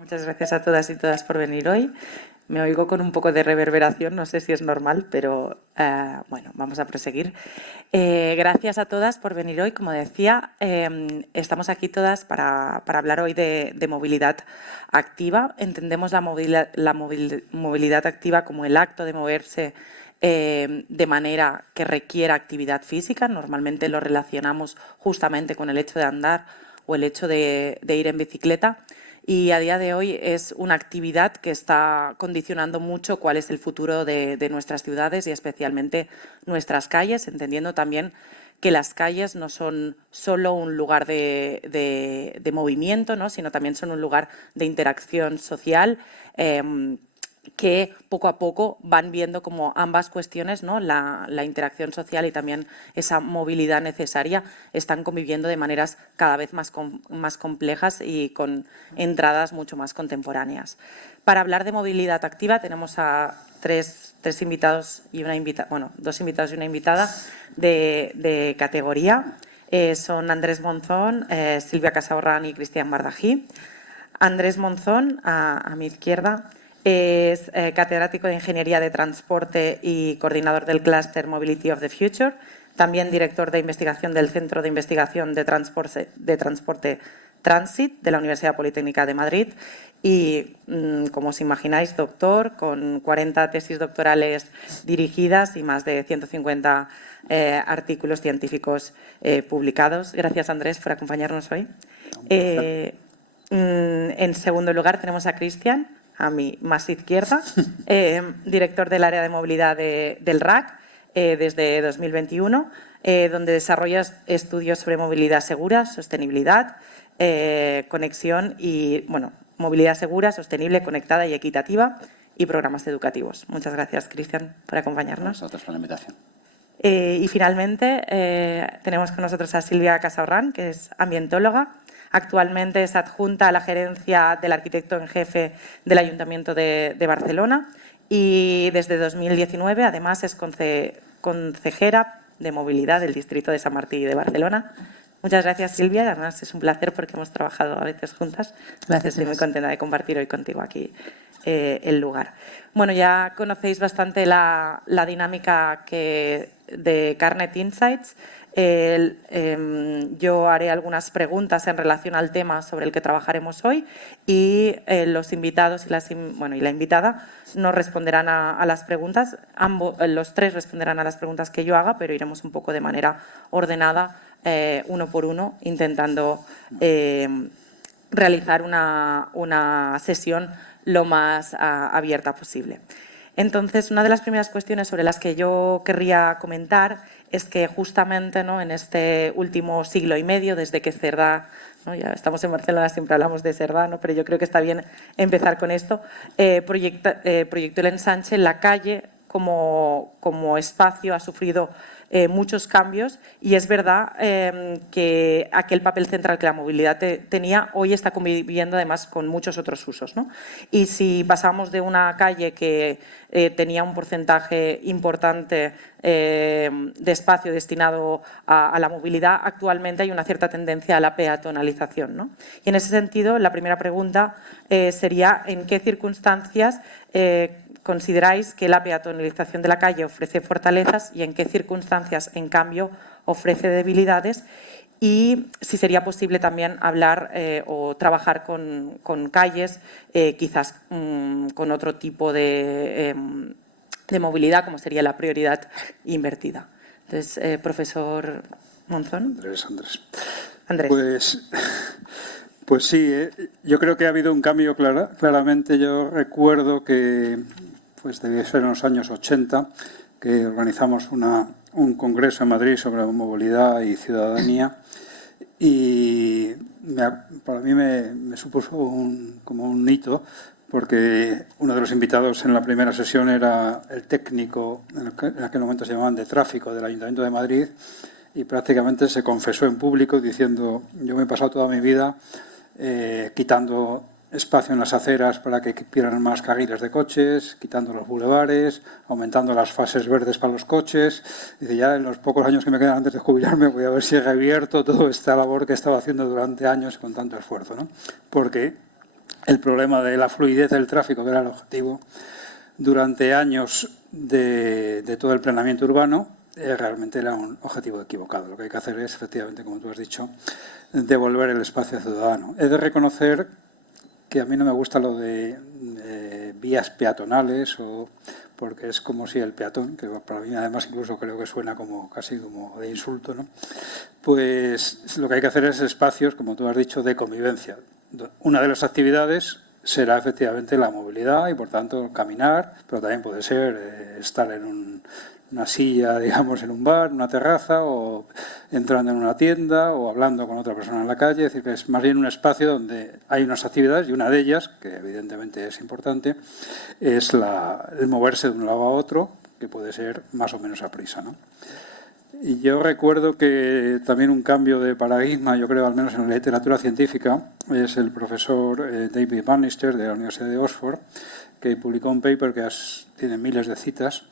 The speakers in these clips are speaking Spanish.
Muchas gracias a todas y todas por venir hoy. Me oigo con un poco de reverberación, no sé si es normal, pero bueno, vamos a proseguir. Gracias a todas por venir hoy. Como decía, estamos aquí todas para hablar hoy de movilidad activa. Entendemos la movilidad activa como el acto de moverse de manera que requiera actividad física. Normalmente lo relacionamos justamente con el hecho de andar o el hecho de ir en bicicleta. Y a día de hoy es una actividad que está condicionando mucho cuál es el futuro de nuestras ciudades y especialmente nuestras calles, entendiendo también que las calles no son solo un lugar de movimiento, ¿no?, sino también son un lugar de interacción social, que poco a poco van viendo como ambas cuestiones, ¿no?, la interacción social y también esa movilidad necesaria, están conviviendo de maneras cada vez más complejas y con entradas mucho más contemporáneas. Para hablar de movilidad activa tenemos a tres invitados y una invitada, bueno, dos invitados y una invitada de categoría. Son Andrés Monzón, Silvia Casaurran y Cristian Bardají. Andrés Monzón, a mi izquierda, es catedrático de Ingeniería de Transporte y coordinador del clúster Mobility of the Future, también director de investigación del Centro de Investigación de Transporte Transit de la Universidad Politécnica de Madrid y, como os imagináis, doctor con 40 tesis doctorales dirigidas y más de 150 artículos científicos publicados. Gracias, Andrés, por acompañarnos hoy. En segundo lugar tenemos a Cristian, a mi más izquierda, director del área de movilidad del RAC desde 2021, donde desarrolla estudios sobre movilidad segura, sostenibilidad, conexión y, bueno, movilidad segura, sostenible, conectada y equitativa y programas educativos. Muchas gracias, Cristian, por acompañarnos. Gracias por la invitación. Y finalmente tenemos con nosotros a Silvia Casaurran, que es ambientóloga. Actualmente es adjunta a la gerencia del arquitecto en jefe del Ayuntamiento de Barcelona y desde 2019 además es consejera de movilidad del Distrito de Sant Martí de Barcelona. Muchas gracias, Silvia. Además es un placer porque hemos trabajado a veces juntas. Gracias. Estoy muy contenta de compartir hoy contigo aquí el lugar. Bueno, ya conocéis bastante la dinámica de Carnet Insights. Yo haré algunas preguntas en relación al tema sobre el que trabajaremos hoy y los invitados y la invitada nos responderán a las preguntas. Los tres responderán a las preguntas que yo haga, pero iremos un poco de manera ordenada, uno por uno, intentando realizar una sesión lo más abierta posible. Entonces, una de las primeras cuestiones sobre las que yo querría comentar es que justamente, ¿no?, en este último siglo y medio, desde que Cerdá, ¿no?, ya estamos en Barcelona, siempre hablamos de Cerdá, ¿no?, pero yo creo que está bien empezar con esto, proyectó el ensanche en la calle como espacio, ha sufrido muchos cambios y es verdad que aquel papel central que la movilidad tenía hoy está conviviendo además con muchos otros usos, ¿no? Y si pasamos de una calle que tenía un porcentaje importante de espacio destinado a la movilidad, actualmente hay una cierta tendencia a la peatonalización, ¿no? Y en ese sentido, la primera pregunta sería ¿en qué circunstancias consideráis que la peatonalización de la calle ofrece fortalezas y en qué circunstancias, en cambio, ofrece debilidades? Y si sería posible también hablar o trabajar con calles, quizás con otro tipo de movilidad, como sería la prioridad invertida. Entonces, profesor Monzón. Andrés. Pues sí, yo creo que ha habido un cambio claramente. Yo recuerdo que debía ser en los años 80 que organizamos un congreso en Madrid sobre movilidad y ciudadanía y para mí me supuso como un hito porque uno de los invitados en la primera sesión era el técnico, en aquel momento se llamaban de tráfico, del Ayuntamiento de Madrid, y prácticamente se confesó en público diciendo: yo me he pasado toda mi vida quitando espacio en las aceras para que quieran más carriles de coches, quitando los bulevares, aumentando las fases verdes para los coches. Dice, ya en los pocos años que me quedan antes de jubilarme voy a ver si revierto toda esta labor que he estado haciendo durante años con tanto esfuerzo, ¿no? Porque el problema de la fluidez del tráfico, que era el objetivo durante años de todo el planeamiento urbano, realmente era un objetivo equivocado. Lo que hay que hacer es, efectivamente, como tú has dicho, devolver el espacio ciudadano. He de reconocer que a mí no me gusta lo de vías peatonales, porque es como si el peatón, que para mí además incluso creo que suena casi como de insulto, ¿no? Pues lo que hay que hacer es espacios, como tú has dicho, de convivencia. Una de las actividades será efectivamente la movilidad y, por tanto, caminar, pero también puede ser estar en una silla, digamos, en un bar, una terraza, o entrando en una tienda, o hablando con otra persona en la calle. Es decir, que es más bien un espacio donde hay unas actividades, y una de ellas, que evidentemente es importante, es el moverse de un lado a otro, que puede ser más o menos a prisa, ¿no? Y yo recuerdo que también un cambio de paradigma, yo creo, al menos en la literatura científica, es el profesor David Bannister de la Universidad de Oxford, que publicó un paper que tiene miles de citas,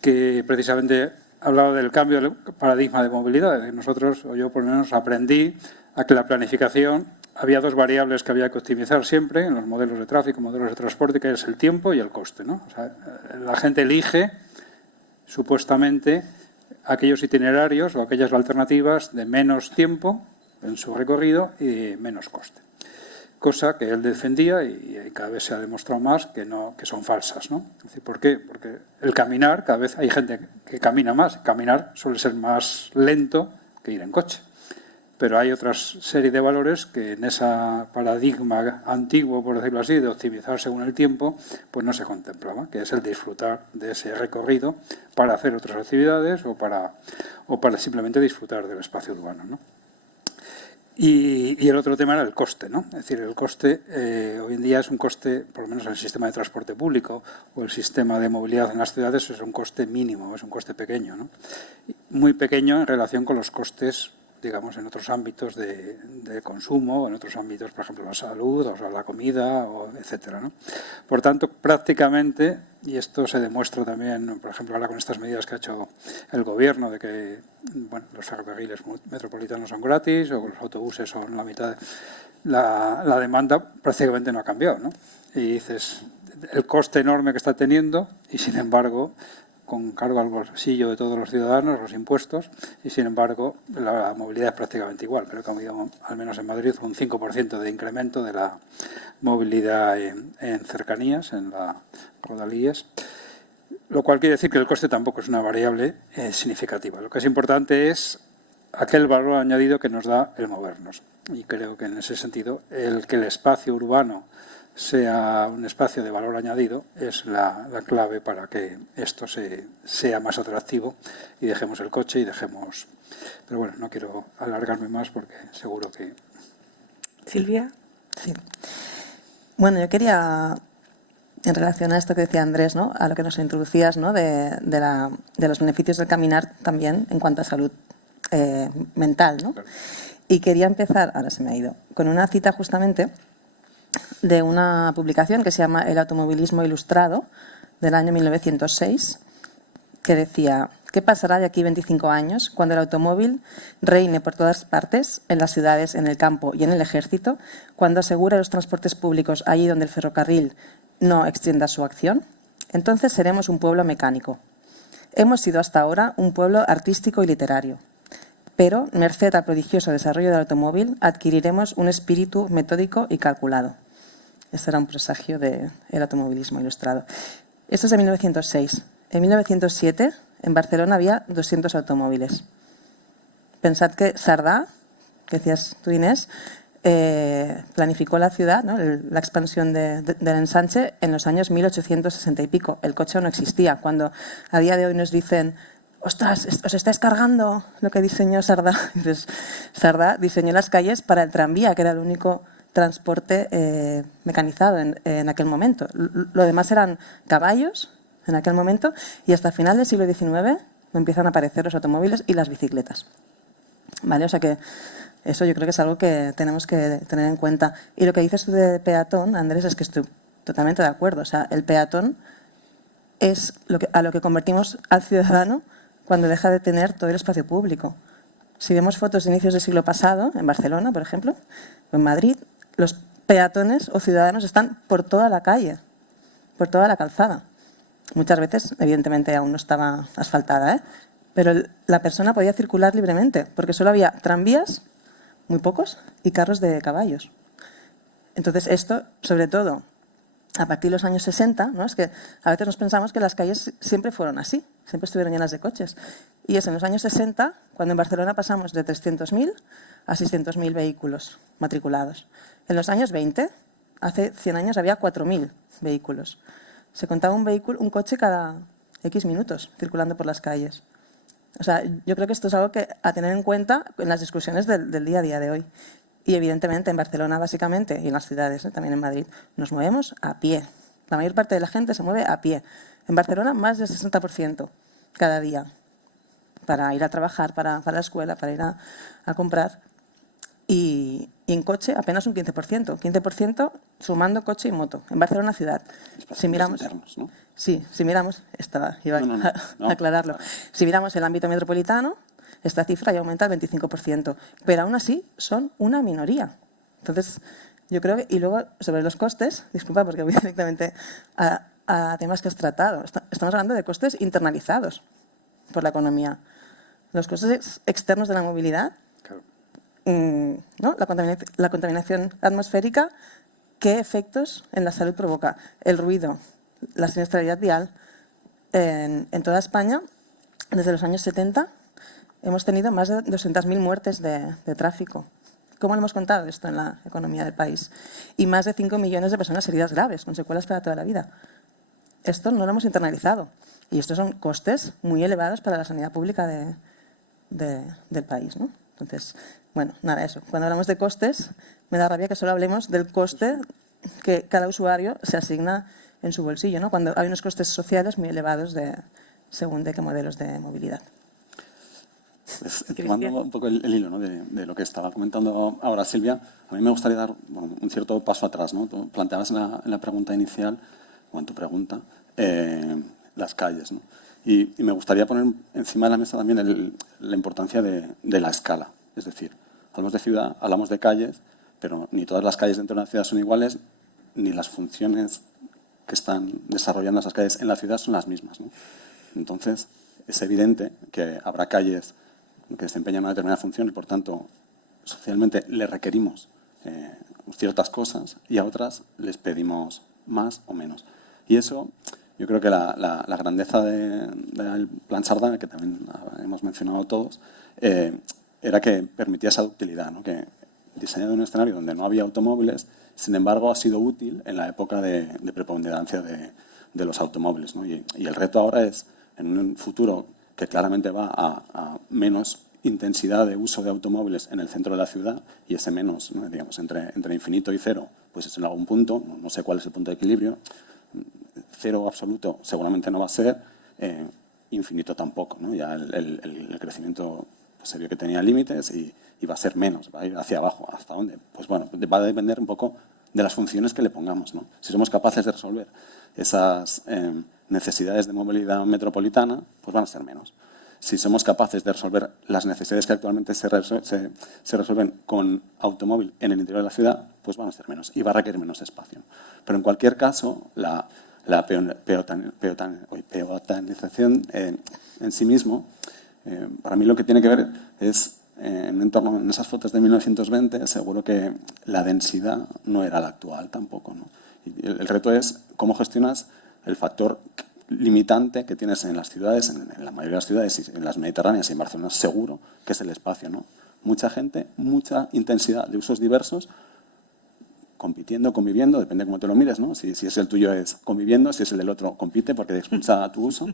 que precisamente hablaba del cambio del paradigma de movilidad. Nosotros, o yo por lo menos, aprendí a que la planificación había dos variables que había que optimizar siempre en los modelos de tráfico, modelos de transporte, que es el tiempo y el coste, ¿no? O sea, la gente elige, supuestamente, aquellos itinerarios o aquellas alternativas de menos tiempo en su recorrido y menos coste. Cosa que él defendía y cada vez se ha demostrado más que son falsas, ¿no? Es decir, ¿por qué? Porque el caminar, cada vez hay gente que camina más. Caminar suele ser más lento que ir en coche. Pero hay otra serie de valores que en ese paradigma antiguo, por decirlo así, de optimizar según el tiempo, pues no se contemplaba, que es el disfrutar de ese recorrido para hacer otras actividades o para simplemente disfrutar del espacio urbano, ¿no? Y el otro tema era el coste, ¿no? Es decir, el coste hoy en día es un coste, por lo menos en el sistema de transporte público o el sistema de movilidad en las ciudades, es un coste mínimo, es un coste pequeño, ¿no? Muy pequeño en relación con los costes, digamos, en otros ámbitos de consumo, en otros ámbitos, por ejemplo, la salud, o sea, la comida, etcétera, ¿no? Por tanto, prácticamente, y esto se demuestra también, por ejemplo, ahora con estas medidas que ha hecho el Gobierno de que los ferrocarriles metropolitanos son gratis o los autobuses son la mitad, la demanda prácticamente no ha cambiado, ¿no? Y dices, el coste enorme que está teniendo y, sin embargo, con cargo al bolsillo de todos los ciudadanos, los impuestos, y sin embargo la movilidad es prácticamente igual. Creo que ha habido, al menos en Madrid, un 5% de incremento de la movilidad en cercanías, en las rodalíes, lo cual quiere decir que el coste tampoco es una variable significativa. Lo que es importante es aquel valor añadido que nos da el movernos. Y creo que en ese sentido, que el espacio urbano sea un espacio de valor añadido es la clave para que esto sea más atractivo y dejemos el coche y dejemos... Pero bueno, no quiero alargarme más porque seguro que... Silvia. Sí. Bueno, yo quería, en relación a esto que decía Andrés, ¿no? A lo que nos introducías, ¿no? de los beneficios del caminar también en cuanto a salud mental, ¿no? Claro. Y quería empezar, ahora se me ha ido, con una cita justamente de una publicación que se llama El automovilismo ilustrado, del año 1906, que decía: ¿qué pasará de aquí 25 años cuando el automóvil reine por todas partes, en las ciudades, en el campo y en el ejército, cuando asegure los transportes públicos allí donde el ferrocarril no extienda su acción? Entonces seremos un pueblo mecánico. Hemos sido hasta ahora un pueblo artístico y literario, pero, merced al prodigioso desarrollo del automóvil, adquiriremos un espíritu metódico y calculado. Este era un presagio del automovilismo ilustrado. Esto es de 1906. En 1907, en Barcelona había 200 automóviles. Pensad que Sardá, que decías tú, Inés, planificó la ciudad, ¿no? La expansión del ensanche en los años 1860 y pico. El coche no existía. Cuando a día de hoy nos dicen: ¡ostras, os estáis cargando lo que diseñó Sardá! Entonces, Sardá diseñó las calles para el tranvía, que era el único transporte mecanizado en aquel momento. Lo demás eran caballos en aquel momento, y hasta el final del siglo XIX empiezan a aparecer los automóviles y las bicicletas. ¿Vale? O sea que eso yo creo que es algo que tenemos que tener en cuenta. Y lo que dices tú de peatón, Andrés, es que estoy totalmente de acuerdo. O sea, el peatón es a lo que convertimos al ciudadano cuando deja de tener todo el espacio público. Si vemos fotos de inicios del siglo pasado, en Barcelona, por ejemplo, o en Madrid, los peatones o ciudadanos están por toda la calle, por toda la calzada. Muchas veces, evidentemente, aún no estaba asfaltada, ¿eh? Pero la persona podía circular libremente, porque solo había tranvías, muy pocos, y carros de caballos. Entonces, esto, sobre todo, a partir de los años 60, ¿no? Es que a veces nos pensamos que las calles siempre fueron así, siempre estuvieron llenas de coches. Y es en los años 60 cuando en Barcelona pasamos de 300.000 a 600.000 vehículos matriculados. En los años 20, hace 100 años, había 4.000 vehículos. Se contaba un coche cada X minutos circulando por las calles. O sea, yo creo que esto es algo que a tener en cuenta en las discusiones del día a día de hoy. Y evidentemente en Barcelona básicamente, y en las ciudades, también en Madrid, nos movemos a pie. La mayor parte de la gente se mueve a pie. En Barcelona más del 60% cada día, para ir a trabajar, para la escuela, para ir a comprar. Y en coche apenas un 15%. 15% sumando coche y moto. En Barcelona ciudad. Si miramos, internos, ¿no? sí, si miramos, iba a aclararlo. Si miramos el ámbito metropolitano, esta cifra ya aumenta al 25%, pero aún así son una minoría. Entonces, yo creo que, y luego sobre los costes, disculpa porque voy directamente a temas que has tratado, estamos hablando de costes internalizados por la economía. Los costes externos de la movilidad, Claro. ¿no? La contaminación atmosférica, ¿qué efectos en la salud provoca? El ruido, la siniestralidad vial. En toda España, desde los años 70, hemos tenido más de 200.000 muertes de tráfico. ¿Cómo lo hemos contado esto en la economía del país? Y más de 5 millones de personas heridas graves, con secuelas para toda la vida. Esto no lo hemos internalizado. Y estos son costes muy elevados para la sanidad pública del país, ¿no? Entonces, bueno, nada, eso. Cuando hablamos de costes, me da rabia que solo hablemos del coste que cada usuario se asigna en su bolsillo, ¿no? Cuando hay unos costes sociales muy elevados según de qué modelos de movilidad. Pues, tomando un poco el hilo, ¿no? de lo que estaba comentando ahora Silvia, a mí me gustaría dar un cierto paso atrás, ¿no? Tú planteabas en la pregunta inicial, o en tu pregunta, las calles, ¿no? Y me gustaría poner encima de la mesa también la importancia de la escala. Es decir, hablamos de ciudad, hablamos de calles, pero ni todas las calles dentro de una ciudad son iguales, ni las funciones que están desarrollando esas calles en la ciudad son las mismas, ¿no? Entonces, es evidente que habrá calles que desempeñan una determinada función y, por tanto, socialmente le requerimos ciertas cosas y a otras les pedimos más o menos. Y eso, yo creo que la grandeza del Plan Sardana, que también hemos mencionado todos, era que permitía esa ductilidad, ¿no? Que diseñado en un escenario donde no había automóviles, sin embargo, ha sido útil en la época de preponderancia de los automóviles, ¿no? Y el reto ahora es, en un futuro que claramente va a menos intensidad de uso de automóviles en el centro de la ciudad, y ese menos, ¿no? Digamos, entre infinito y cero, pues es en algún punto, no sé cuál es el punto de equilibrio, cero absoluto seguramente no va a ser, infinito tampoco, ¿no? Ya el crecimiento pues, se vio que tenía límites y va a ser menos, va a ir hacia abajo. ¿Hasta dónde? Pues bueno, va a depender un poco de las funciones que le pongamos, ¿no? Si somos capaces de resolver esas necesidades de movilidad metropolitana, pues van a ser menos. Si somos capaces de resolver las necesidades que actualmente se resuelven con automóvil en el interior de la ciudad, pues van a ser menos y va a requerir menos espacio. Pero en cualquier caso, la peatonización en sí mismo, para mí lo que tiene que ver es, en esas fotos de 1920, seguro que la densidad no era la actual tampoco, ¿no? Y el reto es cómo gestionas el factor limitante que tienes en las ciudades, en la mayoría de las ciudades, y en las mediterráneas y en Barcelona, seguro que es el espacio, ¿no? Mucha gente, mucha intensidad de usos diversos, compitiendo, conviviendo, depende de cómo te lo mires, ¿no? Si es el tuyo es conviviendo, si es el del otro compite porque te expulsa tu uso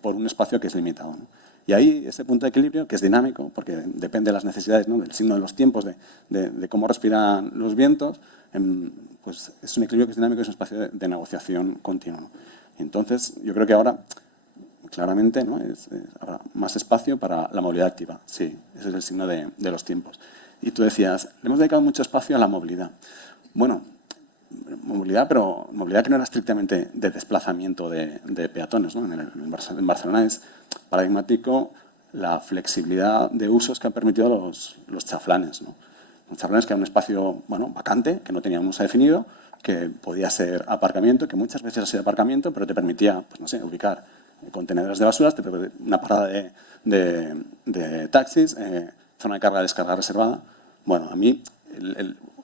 por un espacio que es limitado, ¿no? Y ahí ese punto de equilibrio, que es dinámico, porque depende de las necesidades, ¿no? Del signo de los tiempos, de cómo respiran los vientos, pues es un equilibrio que es dinámico y es un espacio de negociación continua, ¿no? Y entonces, yo creo que ahora, claramente, ¿no? Habrá más espacio para la movilidad activa. Sí, ese es el signo de los tiempos. Y tú decías, le hemos dedicado mucho espacio a la movilidad. Bueno, movilidad, pero movilidad que no era estrictamente de desplazamiento de peatones, ¿no? En Barcelona es paradigmático la flexibilidad de usos que han permitido los chaflanes, ¿no? Un chaflán es que era un espacio, bueno, vacante, que no teníamos definido, que podía ser aparcamiento, que muchas veces ha sido aparcamiento, pero te permitía, pues no sé, ubicar contenedores de basuras, una parada de taxis, zona de carga y descarga reservada. Bueno, a mí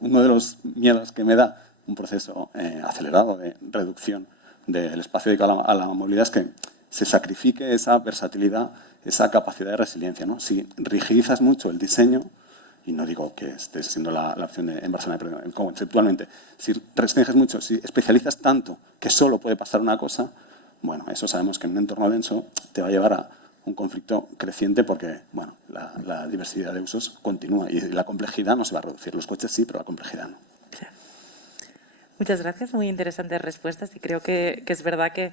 uno de los miedos que me da un proceso acelerado de reducción del espacio dedicado a la movilidad es que se sacrifique esa versatilidad, esa capacidad de resiliencia, ¿no? Si rigidizas mucho el diseño, y no digo que esté siendo la opción en Barcelona, pero conceptualmente, si restringes mucho, si especializas tanto que solo puede pasar una cosa, bueno, eso sabemos que en un entorno denso te va a llevar a un conflicto creciente porque, bueno, la diversidad de usos continúa y la complejidad no se va a reducir. Los coches sí, pero la complejidad no. Muchas gracias, muy interesantes respuestas y creo que es verdad que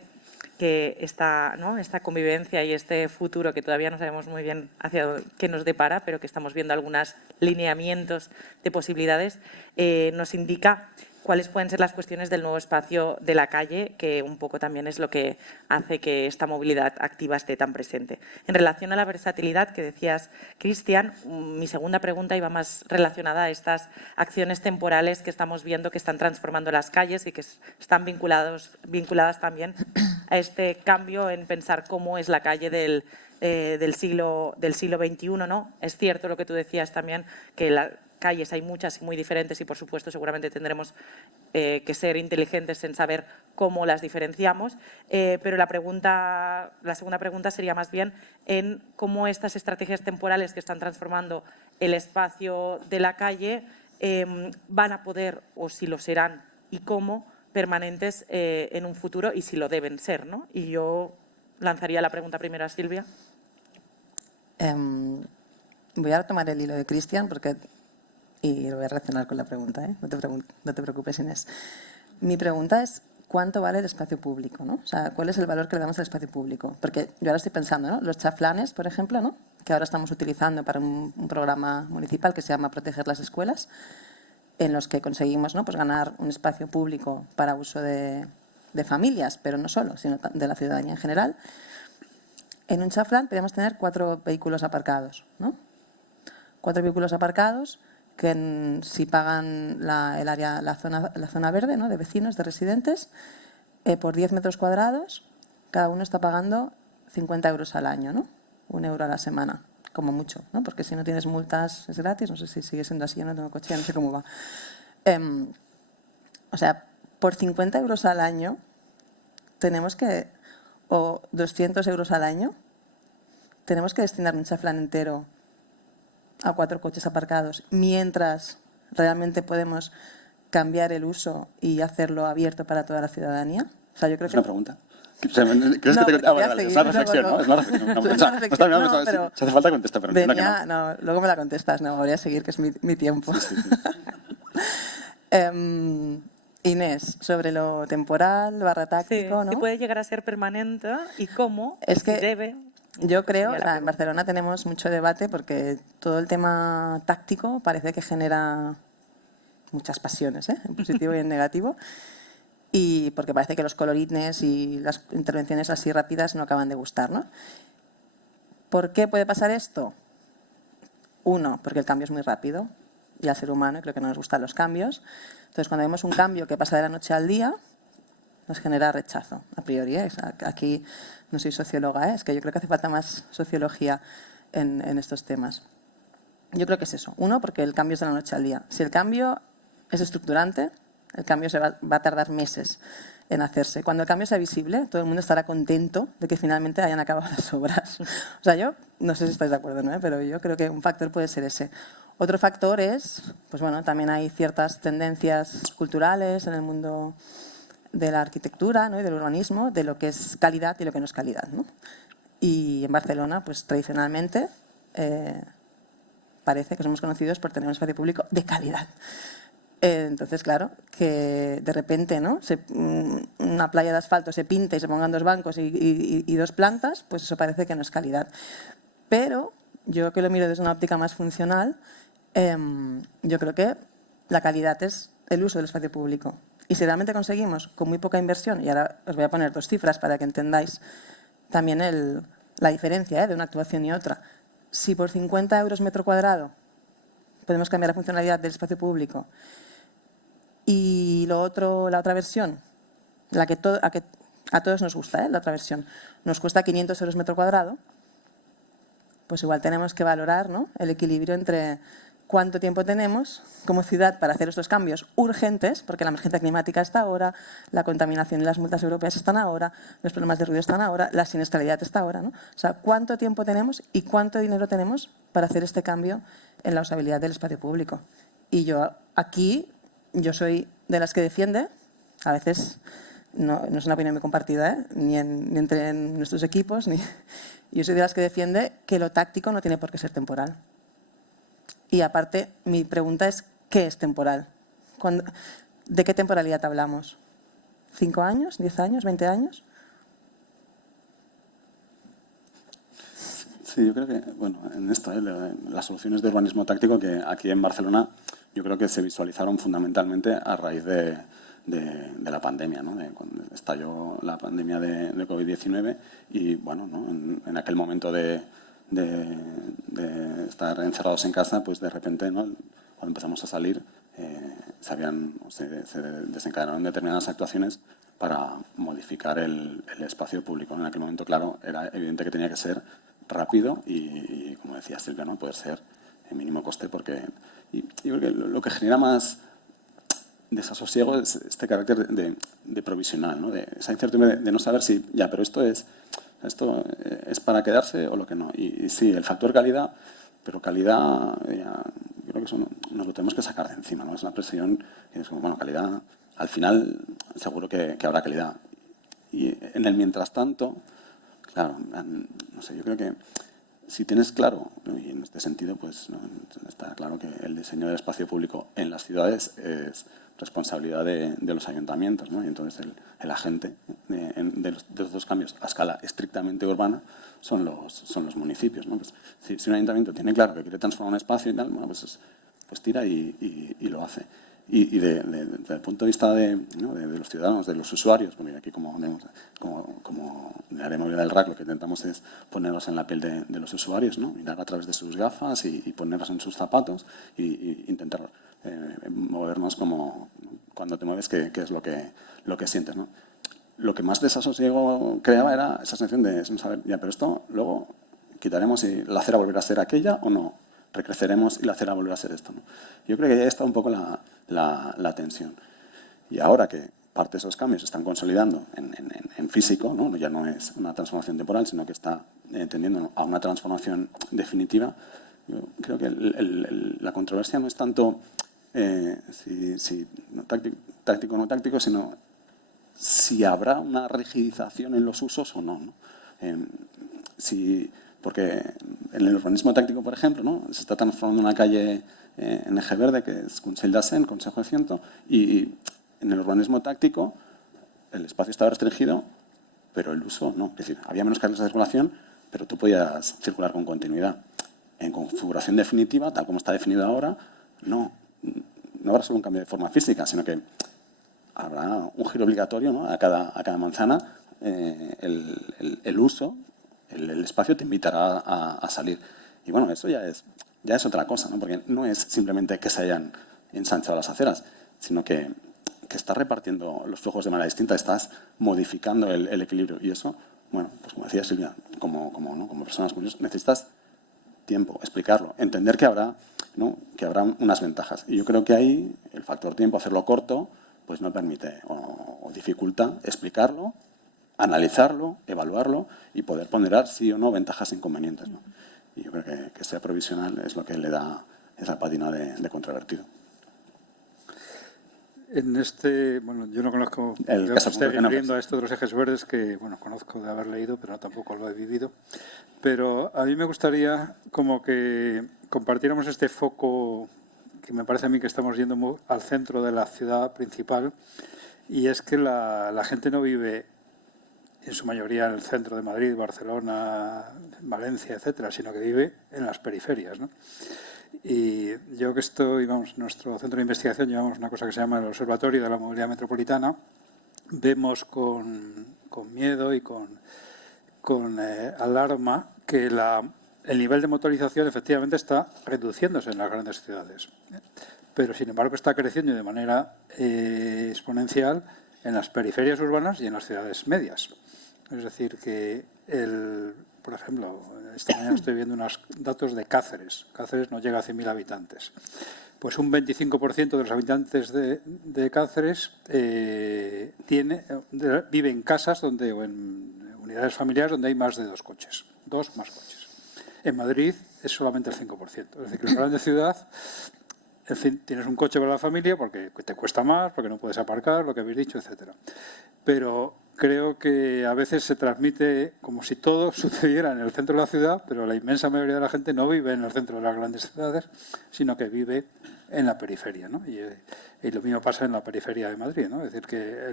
esta convivencia y este futuro que todavía no sabemos muy bien hacia qué nos depara, pero que estamos viendo algunos lineamientos de posibilidades, nos indica cuáles pueden ser las cuestiones del nuevo espacio de la calle, que un poco también es lo que hace que esta movilidad activa esté tan presente. En relación a la versatilidad que decías, Cristian, mi segunda pregunta iba más relacionada a estas acciones temporales que estamos viendo que están transformando las calles y que están vinculadas también a este cambio en pensar cómo es la calle del siglo XXI, ¿no? Es cierto lo que tú decías también, que las calles hay muchas y muy diferentes y, por supuesto, seguramente tendremos que ser inteligentes en saber cómo las diferenciamos, pero la segunda pregunta sería más bien en cómo estas estrategias temporales que están transformando el espacio de la calle van a poder, o si lo serán, y cómo, permanentes en un futuro y si lo deben ser, ¿no? Y yo lanzaría la pregunta primero a Silvia. Voy a tomar el hilo de Cristian y lo voy a relacionar con la pregunta, ¿eh? No te preocupes, Inés. Mi pregunta es, ¿cuánto vale el espacio público, ¿no? O sea, ¿cuál es el valor que le damos al espacio público? Porque yo ahora estoy pensando, ¿no? Los chaflanes, por ejemplo, ¿no? Que ahora estamos utilizando para un programa municipal que se llama Proteger las Escuelas, en los que conseguimos, ¿no? Pues ganar un espacio público para uso de familias, pero no solo, sino de la ciudadanía en general. En un chaflán podemos tener 4 vehículos aparcados, ¿no? 4 vehículos aparcados que si pagan la zona verde, ¿no? De vecinos, de residentes, por 10 metros cuadrados, cada uno está pagando 50 euros al año, ¿no? 1 euro a la semana, como mucho, ¿no? Porque si no tienes multas es gratis, no sé si sigue siendo así, yo no tengo coche, ya no sé cómo va. O sea, por 50 euros al año tenemos que, o 200 euros al año, tenemos que destinar un chaflán entero a 4 coches aparcados, mientras realmente podemos cambiar el uso y hacerlo abierto para toda la ciudadanía. O sea, yo creo ¿Es que... una pregunta? ¿Crees que te... vale, es una reflexión, ¿no? Es una reflexión. Si hace falta contestar, pero entiendo que no. No, luego me la contestas, no, voy a seguir, que es mi tiempo. Sí. Inés, sobre lo temporal, táctico, ¿no? Si puede llegar a ser permanente y cómo, es que si debe... Yo creo, en Barcelona tenemos mucho debate porque todo el tema táctico parece que genera muchas pasiones, en positivo y en negativo, y porque parece que los colorines y las intervenciones así rápidas no acaban de gustar, ¿no? ¿Por qué puede pasar esto? Uno, porque el cambio es muy rápido y al ser humano creo que no nos gustan los cambios. Entonces, cuando vemos un cambio que pasa de la noche al día, nos genera rechazo, a priori. Aquí no soy socióloga, es que yo creo que hace falta más sociología en estos temas. Yo creo que es eso. Uno, porque el cambio es de la noche al día. Si el cambio es estructurante, el cambio va a tardar meses en hacerse. Cuando el cambio sea visible, todo el mundo estará contento de que finalmente hayan acabado las obras. O sea, yo no sé si estáis de acuerdo, ¿no? Pero yo creo que un factor puede ser ese. Otro factor es, pues bueno, también hay ciertas tendencias culturales en el mundo de la arquitectura, ¿no? Y del urbanismo, de lo que es calidad y lo que no es calidad, ¿no? Y en Barcelona, pues tradicionalmente, parece que somos conocidos por tener un espacio público de calidad. Entonces, claro, que de repente, ¿no? Una playa de asfalto se pinte y se pongan 2 bancos y 2 plantas, pues eso parece que no es calidad. Pero yo, que lo miro desde una óptica más funcional, yo creo que la calidad es el uso del espacio público. Y si realmente conseguimos, con muy poca inversión, y ahora os voy a poner 2 cifras para que entendáis también la diferencia de una actuación y otra. Si por 50 euros metro cuadrado podemos cambiar la funcionalidad del espacio público. Y la otra versión, la que a todos nos gusta, la otra versión, nos cuesta 500 euros metro cuadrado, pues igual tenemos que valorar, ¿no?, el equilibrio entre cuánto tiempo tenemos como ciudad para hacer estos cambios urgentes, porque la emergencia climática está ahora, la contaminación y las multas europeas están ahora, los problemas de ruido están ahora, la siniestralidad está ahora, ¿no? O sea, cuánto tiempo tenemos y cuánto dinero tenemos para hacer este cambio en la usabilidad del espacio público. Y yo soy de las que defiende, a veces no es una opinión muy compartida, ni entre nuestros equipos, yo soy de las que defiende que lo táctico no tiene por qué ser temporal. Y aparte, mi pregunta es, ¿qué es temporal? ¿De qué temporalidad hablamos? ¿5 años? ¿10 años? ¿20 años? Sí, yo creo que, bueno, en esto, las soluciones de urbanismo táctico que aquí en Barcelona yo creo que se visualizaron fundamentalmente a raíz de la pandemia, ¿no? Cuando estalló la pandemia de COVID-19 y, bueno, ¿no?, en aquel momento de estar encerrados en casa, pues de repente, ¿no?, cuando empezamos a salir, se desencadenaron determinadas actuaciones para modificar el espacio público. En aquel momento, claro, era evidente que tenía que ser rápido y como decía Silvia, ¿no?, poder ser en mínimo coste, porque yo creo que lo que genera más desasosiego es este carácter de provisional, ¿no?, de esa incertidumbre de no saber si, ya, pero esto es para quedarse o lo que no. Y sí, el factor calidad, pero calidad, ya, yo creo que eso nos lo tenemos que sacar de encima, ¿no? Es una presión que es como, bueno, calidad, al final seguro que habrá calidad. Y en el mientras tanto, claro, no sé, yo creo que si tienes claro, y en este sentido, pues ¿no?, está claro que el diseño del espacio público en las ciudades es responsabilidad de los ayuntamientos, ¿no? Y entonces el agente de los dos cambios a escala estrictamente urbana son los municipios, ¿no? Pues, si un ayuntamiento tiene claro que quiere transformar un espacio y tal, bueno, pues tira y lo hace. Y desde el punto de vista de los ciudadanos, de los usuarios, porque aquí como en el área de movilidad del RAC lo que intentamos es ponernos en la piel de los usuarios, ¿no?, mirar a través de sus gafas y ponernos en sus zapatos y intentar movernos como cuando te mueves, que es lo que sientes, ¿no? Lo que más desasosiego creaba era esa sensación de saber, ya, pero esto luego quitaremos y la acera volverá a ser aquella o no. Recreceremos y la acera volverá a ser esto, ¿no? Yo creo que ya está un poco la tensión. Y ahora que parte de esos cambios se están consolidando en físico, ¿no?, ya no es una transformación temporal, sino que está tendiendo a una transformación definitiva, yo creo que la controversia no es tanto si no, táctico o no táctico, sino si habrá una rigidización en los usos o no, ¿no? Porque en el urbanismo táctico, por ejemplo, ¿no?, se está transformando una calle en eje verde, que es Consell d'Assent, Consejo de Ciento, y en el urbanismo táctico el espacio estaba restringido, pero el uso no. Es decir, había menos carriles de circulación, pero tú podías circular con continuidad. En configuración definitiva, tal como está definido ahora, no habrá solo un cambio de forma física, sino que habrá un giro obligatorio, ¿no?, a cada manzana. El uso, el espacio te invitará a salir. Y bueno, eso ya es otra cosa, ¿no?, porque no es simplemente que se hayan ensanchado las aceras, sino que estás repartiendo los flujos de manera distinta, estás modificando el equilibrio. Y eso, bueno, pues como decía Silvia, como personas curiosas, necesitas tiempo, explicarlo, entender que habrá unas ventajas. Y yo creo que ahí el factor tiempo, hacerlo corto, pues no permite o dificulta explicarlo, analizarlo, evaluarlo y poder ponderar sí o no ventajas e inconvenientes, ¿no? Y yo creo que sea provisional es lo que le da esa pátina de controvertido. Bueno, yo no conozco, yo estoy refiriendo a esto de los ejes verdes, que, bueno, conozco de haber leído, pero tampoco lo he vivido. Pero a mí me gustaría como que compartiéramos este foco, que me parece a mí que estamos yendo al centro de la ciudad principal, y es que la gente no vive en su mayoría en el centro de Madrid, Barcelona, Valencia, etcétera, sino que vive en las periferias, ¿no? Y yo que nuestro centro de investigación llevamos una cosa que se llama el Observatorio de la Movilidad Metropolitana, vemos con miedo y con alarma que la el nivel de motorización efectivamente está reduciéndose en las grandes ciudades, pero sin embargo está creciendo de manera exponencial en las periferias urbanas y en las ciudades medias. Es decir, que por ejemplo, esta mañana estoy viendo unos datos de Cáceres. Cáceres no llega a 100.000 habitantes. Pues un 25% de los habitantes de Cáceres vive en casas o en unidades familiares donde hay más de 2 coches, 2 más coches. En Madrid es solamente el 5%. Es decir, que en la grande ciudad, en fin, tienes un coche para la familia porque te cuesta más, porque no puedes aparcar, lo que habéis dicho, etcétera. Pero creo que a veces se transmite como si todo sucediera en el centro de la ciudad, pero la inmensa mayoría de la gente no vive en el centro de las grandes ciudades, sino que vive en la periferia, ¿no? Y lo mismo pasa en la periferia de Madrid, ¿no? Es decir, que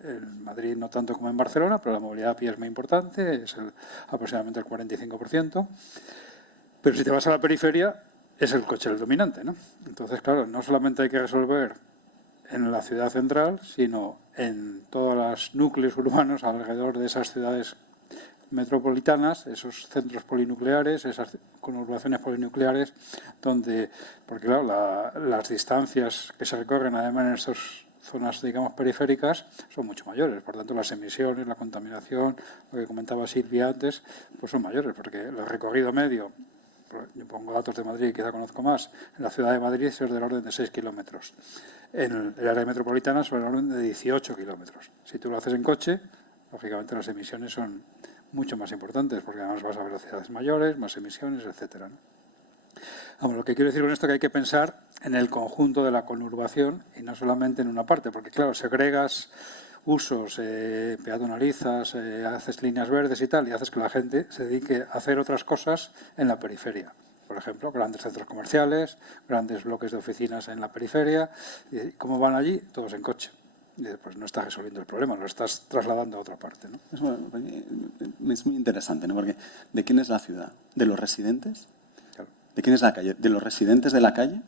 en Madrid no tanto como en Barcelona, pero la movilidad a pie es muy importante, es aproximadamente el 45%. Pero si te vas a la periferia, es el coche el dominante, ¿no? Entonces, claro, no solamente hay que resolver en la ciudad central, sino en todos los núcleos urbanos alrededor de esas ciudades metropolitanas, esos centros polinucleares, esas conurbaciones polinucleares, porque claro, las distancias que se recorren además en estas zonas, digamos, periféricas, son mucho mayores. Por tanto, las emisiones, la contaminación, lo que comentaba Silvia antes, pues son mayores, porque el recorrido medio, yo pongo datos de Madrid, quizá conozco más, en la ciudad de Madrid es del orden de 6 kilómetros. En el área metropolitana es del orden de 18 kilómetros. Si tú lo haces en coche, lógicamente las emisiones son mucho más importantes, porque además vas a velocidades mayores, más emisiones, etcétera, ¿no? Vamos, lo que quiero decir con esto es que hay que pensar en el conjunto de la conurbación y no solamente en una parte, porque claro, segregas usos, peatonalizas, haces líneas verdes y tal, y haces que la gente se dedique a hacer otras cosas en la periferia. Por ejemplo, grandes centros comerciales, grandes bloques de oficinas en la periferia. ¿Y cómo van allí? Todos en coche. Y pues no estás resolviendo el problema, lo estás trasladando a otra parte, ¿no? Es muy interesante, ¿no? Porque ¿de quién es la ciudad? ¿De los residentes? Claro. ¿De quién es la calle? ¿De los residentes de la calle?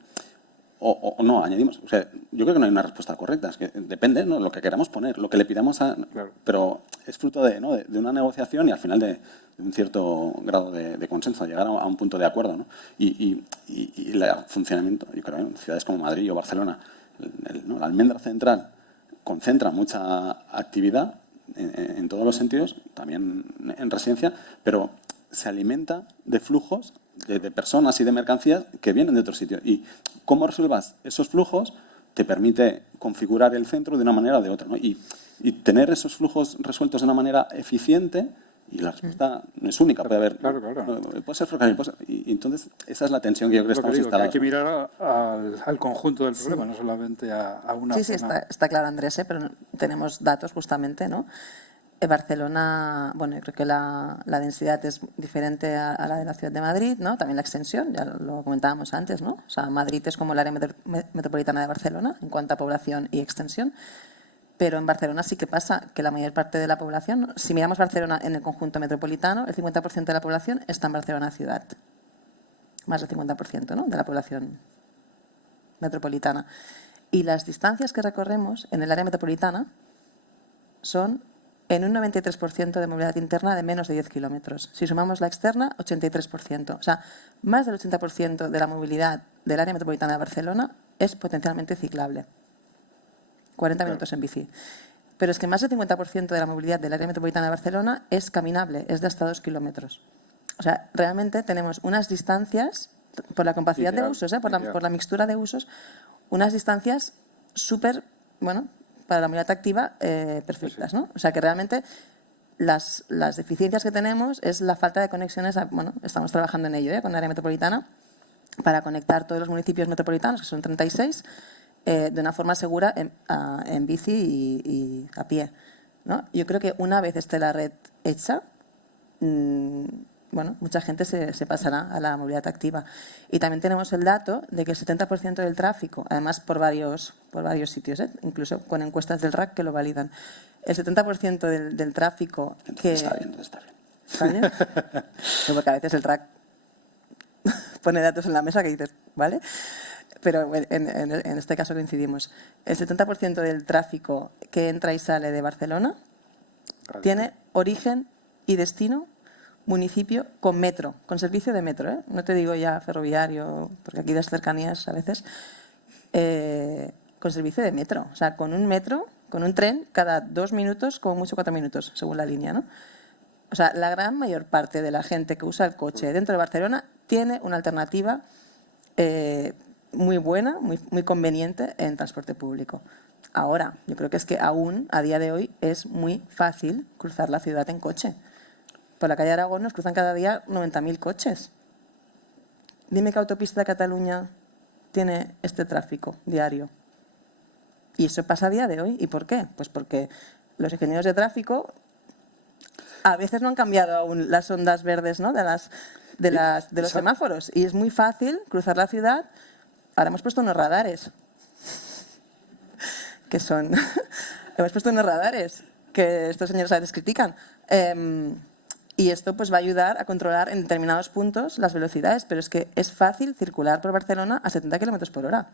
O no, añadimos. O sea, yo creo que no hay una respuesta correcta. Es que depende, ¿no? Lo que queramos poner, lo que le pidamos a... Claro. Pero es fruto de una negociación y al final de un cierto grado de consenso, llegar a un punto de acuerdo, ¿no? Y el funcionamiento, yo creo, en ciudades como Madrid o Barcelona, la almendra central concentra mucha actividad en todos los sentidos, también en residencia, pero se alimenta de flujos de personas y de mercancías que vienen de otros sitios. Y cómo resuelvas esos flujos te permite configurar el centro de una manera o de otra, ¿no? Y tener esos flujos resueltos de una manera eficiente, y la respuesta no es única, puede haber... Claro. Puede ser ferrocarril, y entonces esa es la tensión que yo creo que estamos instalados. Hay que mirar al conjunto del problema, no solamente a una Sí, zona. está claro, Andrés, pero tenemos datos justamente, ¿no? En Barcelona, bueno, yo creo que la densidad es diferente a la de la ciudad de Madrid, ¿no? También la extensión, ya lo comentábamos antes, ¿no? O sea, Madrid es como el área metropolitana de Barcelona en cuanto a población y extensión, pero en Barcelona sí que pasa que la mayor parte de la población, ¿no? Si miramos Barcelona en el conjunto metropolitano, el 50% de la población está en Barcelona ciudad, más del 50%, ¿no? De la población metropolitana. Y las distancias que recorremos en el área metropolitana son en un 93% de movilidad interna de menos de 10 kilómetros. Si sumamos la externa, 83%. O sea, más del 80% de la movilidad del área metropolitana de Barcelona es potencialmente ciclable. 40 minutos en bici. Pero es que más del 50% de la movilidad del área metropolitana de Barcelona es caminable, es de hasta 2 kilómetros. O sea, realmente tenemos unas distancias, por la compacidad de usos, por la mixtura de usos, unas distancias súper, bueno, para la movilidad activa, perfectas, ¿no? O sea, que realmente las deficiencias que tenemos es la falta de conexiones, bueno, estamos trabajando en ello, con el área metropolitana, para conectar todos los municipios metropolitanos, que son 36, de una forma segura en bici y a pie, ¿no? Yo creo que una vez esté la red hecha, bueno, mucha gente se pasará a la movilidad activa. Y también tenemos el dato de que el 70% del tráfico, además por varios sitios, incluso con encuestas del RAC que lo validan, el 70% del tráfico que... Está bien. ¿Está bien? No, porque a veces el RAC pone datos en la mesa que dices, ¿vale? Pero en este caso coincidimos. El 70% del tráfico que entra y sale de Barcelona tiene origen y destino municipio con metro, con servicio de metro, ¿eh? No te digo ya ferroviario, porque aquí las cercanías a veces, con servicio de metro, o sea, con un metro, con un tren cada 2 minutos, como mucho 4 minutos, según la línea, ¿no? O sea, la gran mayor parte de la gente que usa el coche dentro de Barcelona tiene una alternativa muy buena, muy conveniente en transporte público. Ahora, yo creo que es que aún, a día de hoy, es muy fácil cruzar la ciudad en coche. Por la calle Aragón nos cruzan cada día 90.000 coches. Dime qué autopista de Cataluña tiene este tráfico diario. Y eso pasa a día de hoy. ¿Y por qué? Pues porque los ingenieros de tráfico a veces no han cambiado aún las ondas verdes, ¿no? de los semáforos. Y es muy fácil cruzar la ciudad. Ahora hemos puesto unos radares. Hemos puesto unos radares que estos señores a veces critican. Y esto pues va a ayudar a controlar en determinados puntos las velocidades, pero es que es fácil circular por Barcelona a 70 kilómetros por hora.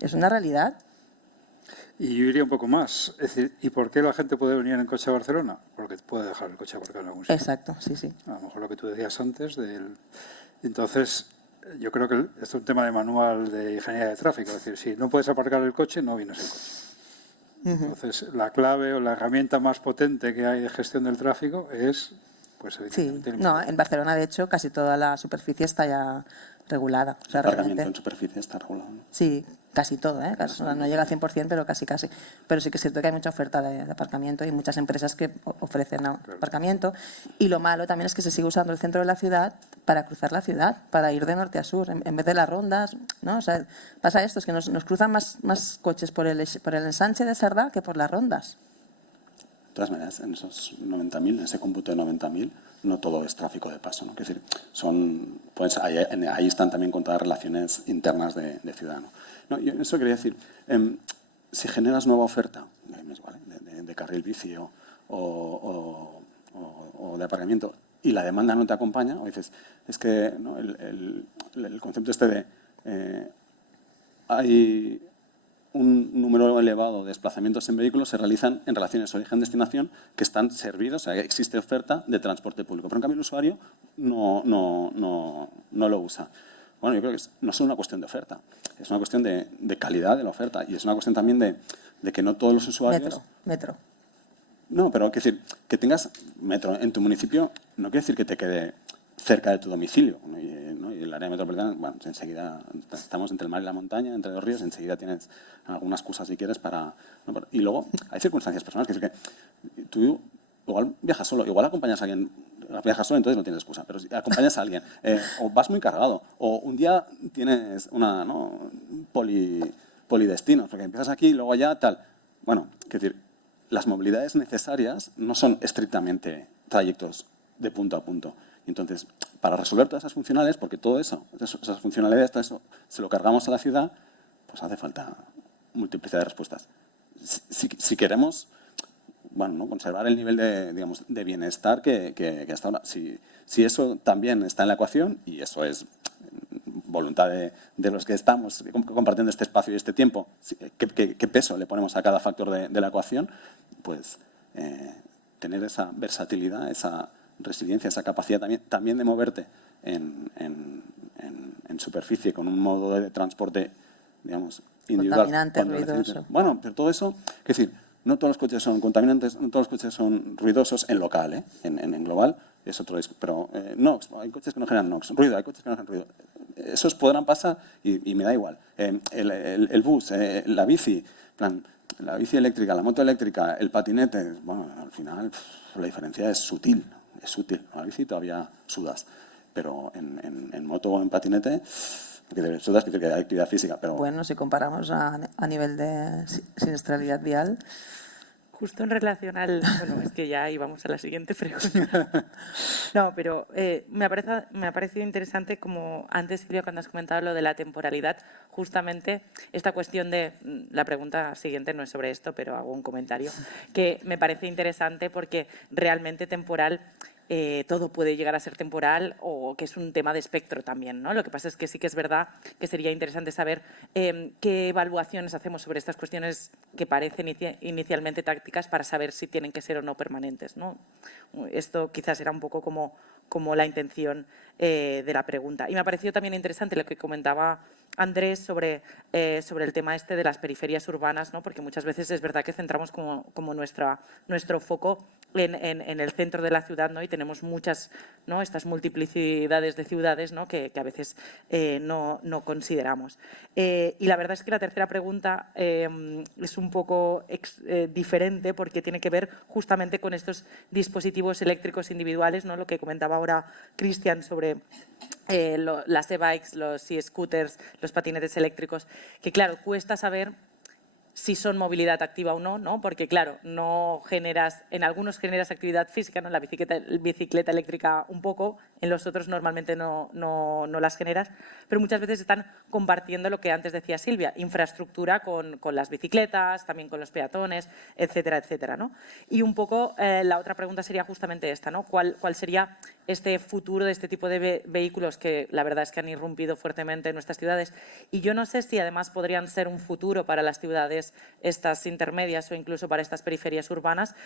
Es una realidad. Y yo iría un poco más. Es decir, ¿y por qué la gente puede venir en coche a Barcelona? Porque puede dejar el coche aparcado en algún sitio. Exacto, sí, sí. A lo mejor lo que tú decías antes. Entonces, yo creo que esto es un tema de manual de ingeniería de tráfico. Es decir, si no puedes aparcar el coche, no vienes en coche. Entonces, la clave o la herramienta más potente que hay de gestión del tráfico es, pues, evidentemente... Sí, no, en Barcelona, de hecho, casi toda la superficie está ya regulada. O sea, el aparcamiento en superficie está regulado, ¿no? Sí, casi todo, ¿eh? No llega al 100%, pero casi. Pero sí que es cierto que hay mucha oferta de aparcamiento y muchas empresas que ofrecen aparcamiento. Y lo malo también es que se sigue usando el centro de la ciudad para cruzar la ciudad, para ir de norte a sur, en vez de las rondas, ¿no? O sea, pasa esto, es que nos cruzan más coches por el ensanche de Sardá que por las rondas. De todas maneras, en esos 90.000, en ese cómputo de 90.000, no todo es tráfico de paso, ¿no? Es decir, ahí están también contadas relaciones internas de ciudad, ¿no? No, yo eso quería decir, si generas nueva oferta, de carril bici o de aparcamiento, y la demanda no te acompaña, o dices, es que, ¿no? el concepto este de hay un número elevado de desplazamientos en vehículos se realizan en relaciones origen-destinación que están servidos, o sea, existe oferta de transporte público. Pero en cambio el usuario no lo usa. Bueno, yo creo que no es una cuestión de oferta, es una cuestión de calidad de la oferta y es una cuestión también de que no todos los usuarios... Metro. No, pero quiero decir, que tengas metro en tu municipio no quiere decir que te quede cerca de tu domicilio, ¿no? Y el área metropolitana, bueno, enseguida estamos entre el mar y la montaña, entre los ríos, enseguida tienes algunas cosas si quieres para... ¿no? Y luego hay circunstancias personales, que es que tú igual viajas solo, igual acompañas a alguien, viajas solo, entonces no tienes excusa, pero si acompañas a alguien, o vas muy cargado, o un día tienes polidestinos, porque empiezas aquí y luego allá tal. Bueno, es decir, las movilidades necesarias no son estrictamente trayectos de punto a punto. Entonces, para resolver todas esas funcionalidades, porque todo eso, esas funcionalidades, todo eso, se lo cargamos a la ciudad, pues hace falta multiplicidad de respuestas. Si queremos, bueno, ¿no? conservar el nivel de bienestar que hasta ahora, si eso también está en la ecuación, y eso es voluntad de los que estamos compartiendo este espacio y este tiempo, qué peso le ponemos a cada factor de la ecuación, pues tener esa versatilidad, esa resiliencia, esa capacidad también de moverte en superficie con un modo de transporte, digamos, individual. Contaminante, ruidoso. Bueno, pero todo eso, es decir, no todos los coches son contaminantes, no todos los coches son ruidosos en local, ¿eh? En global es otro disco. Pero NOx, hay coches que no generan NOx, ruido, hay coches que no generan ruido. Esos podrán pasar y me da igual. El bus, la bici, la bici eléctrica, la moto eléctrica, el patinete, bueno, al final la diferencia es sutil. Es útil. En la bici todavía sudas, pero en moto o en patinete sudas, que hay actividad física. Pero... Bueno, si comparamos a nivel de siniestralidad vial... Justo en relación bueno, es que ya íbamos a la siguiente pregunta. No, pero me ha parecido interesante, como antes, Silvia, cuando has comentado lo de la temporalidad, justamente esta cuestión de... La pregunta siguiente no es sobre esto, pero hago un comentario, que me parece interesante porque realmente temporal todo puede llegar a ser temporal o que es un tema de espectro también, ¿no? Lo que pasa es que sí que es verdad que sería interesante saber qué evaluaciones hacemos sobre estas cuestiones que parecen inicialmente tácticas para saber si tienen que ser o no permanentes, ¿no? Esto quizás era un poco como la intención de la pregunta. Y me ha parecido también interesante lo que comentaba Andrés sobre el tema este de las periferias urbanas, ¿no? Porque muchas veces es verdad que centramos como nuestro foco en el centro de la ciudad, ¿no? Y tenemos muchas, ¿no? Estas multiplicidades de ciudades, ¿no? que a veces no consideramos. Y la verdad es que la tercera pregunta es un poco diferente porque tiene que ver justamente con estos dispositivos eléctricos individuales, ¿no? Lo que comentaba ahora Cristian sobre las e-bikes, los e-scooters, los patinetes eléctricos, que claro, cuesta saber si son movilidad activa o no, ¿no? Porque claro, en algunos generas actividad física, ¿no? La bicicleta eléctrica un poco, en los otros normalmente no las generas, pero muchas veces están compartiendo lo que antes decía Silvia, infraestructura con las bicicletas, también con los peatones, etcétera, etcétera, ¿no? Y un poco la otra pregunta sería justamente esta, ¿no? ¿Cuál sería este futuro de este tipo de vehículos que la verdad es que han irrumpido fuertemente en nuestras ciudades? Y yo no sé si además podrían ser un futuro para las ciudades estas intermedias o incluso para estas periferias urbanas.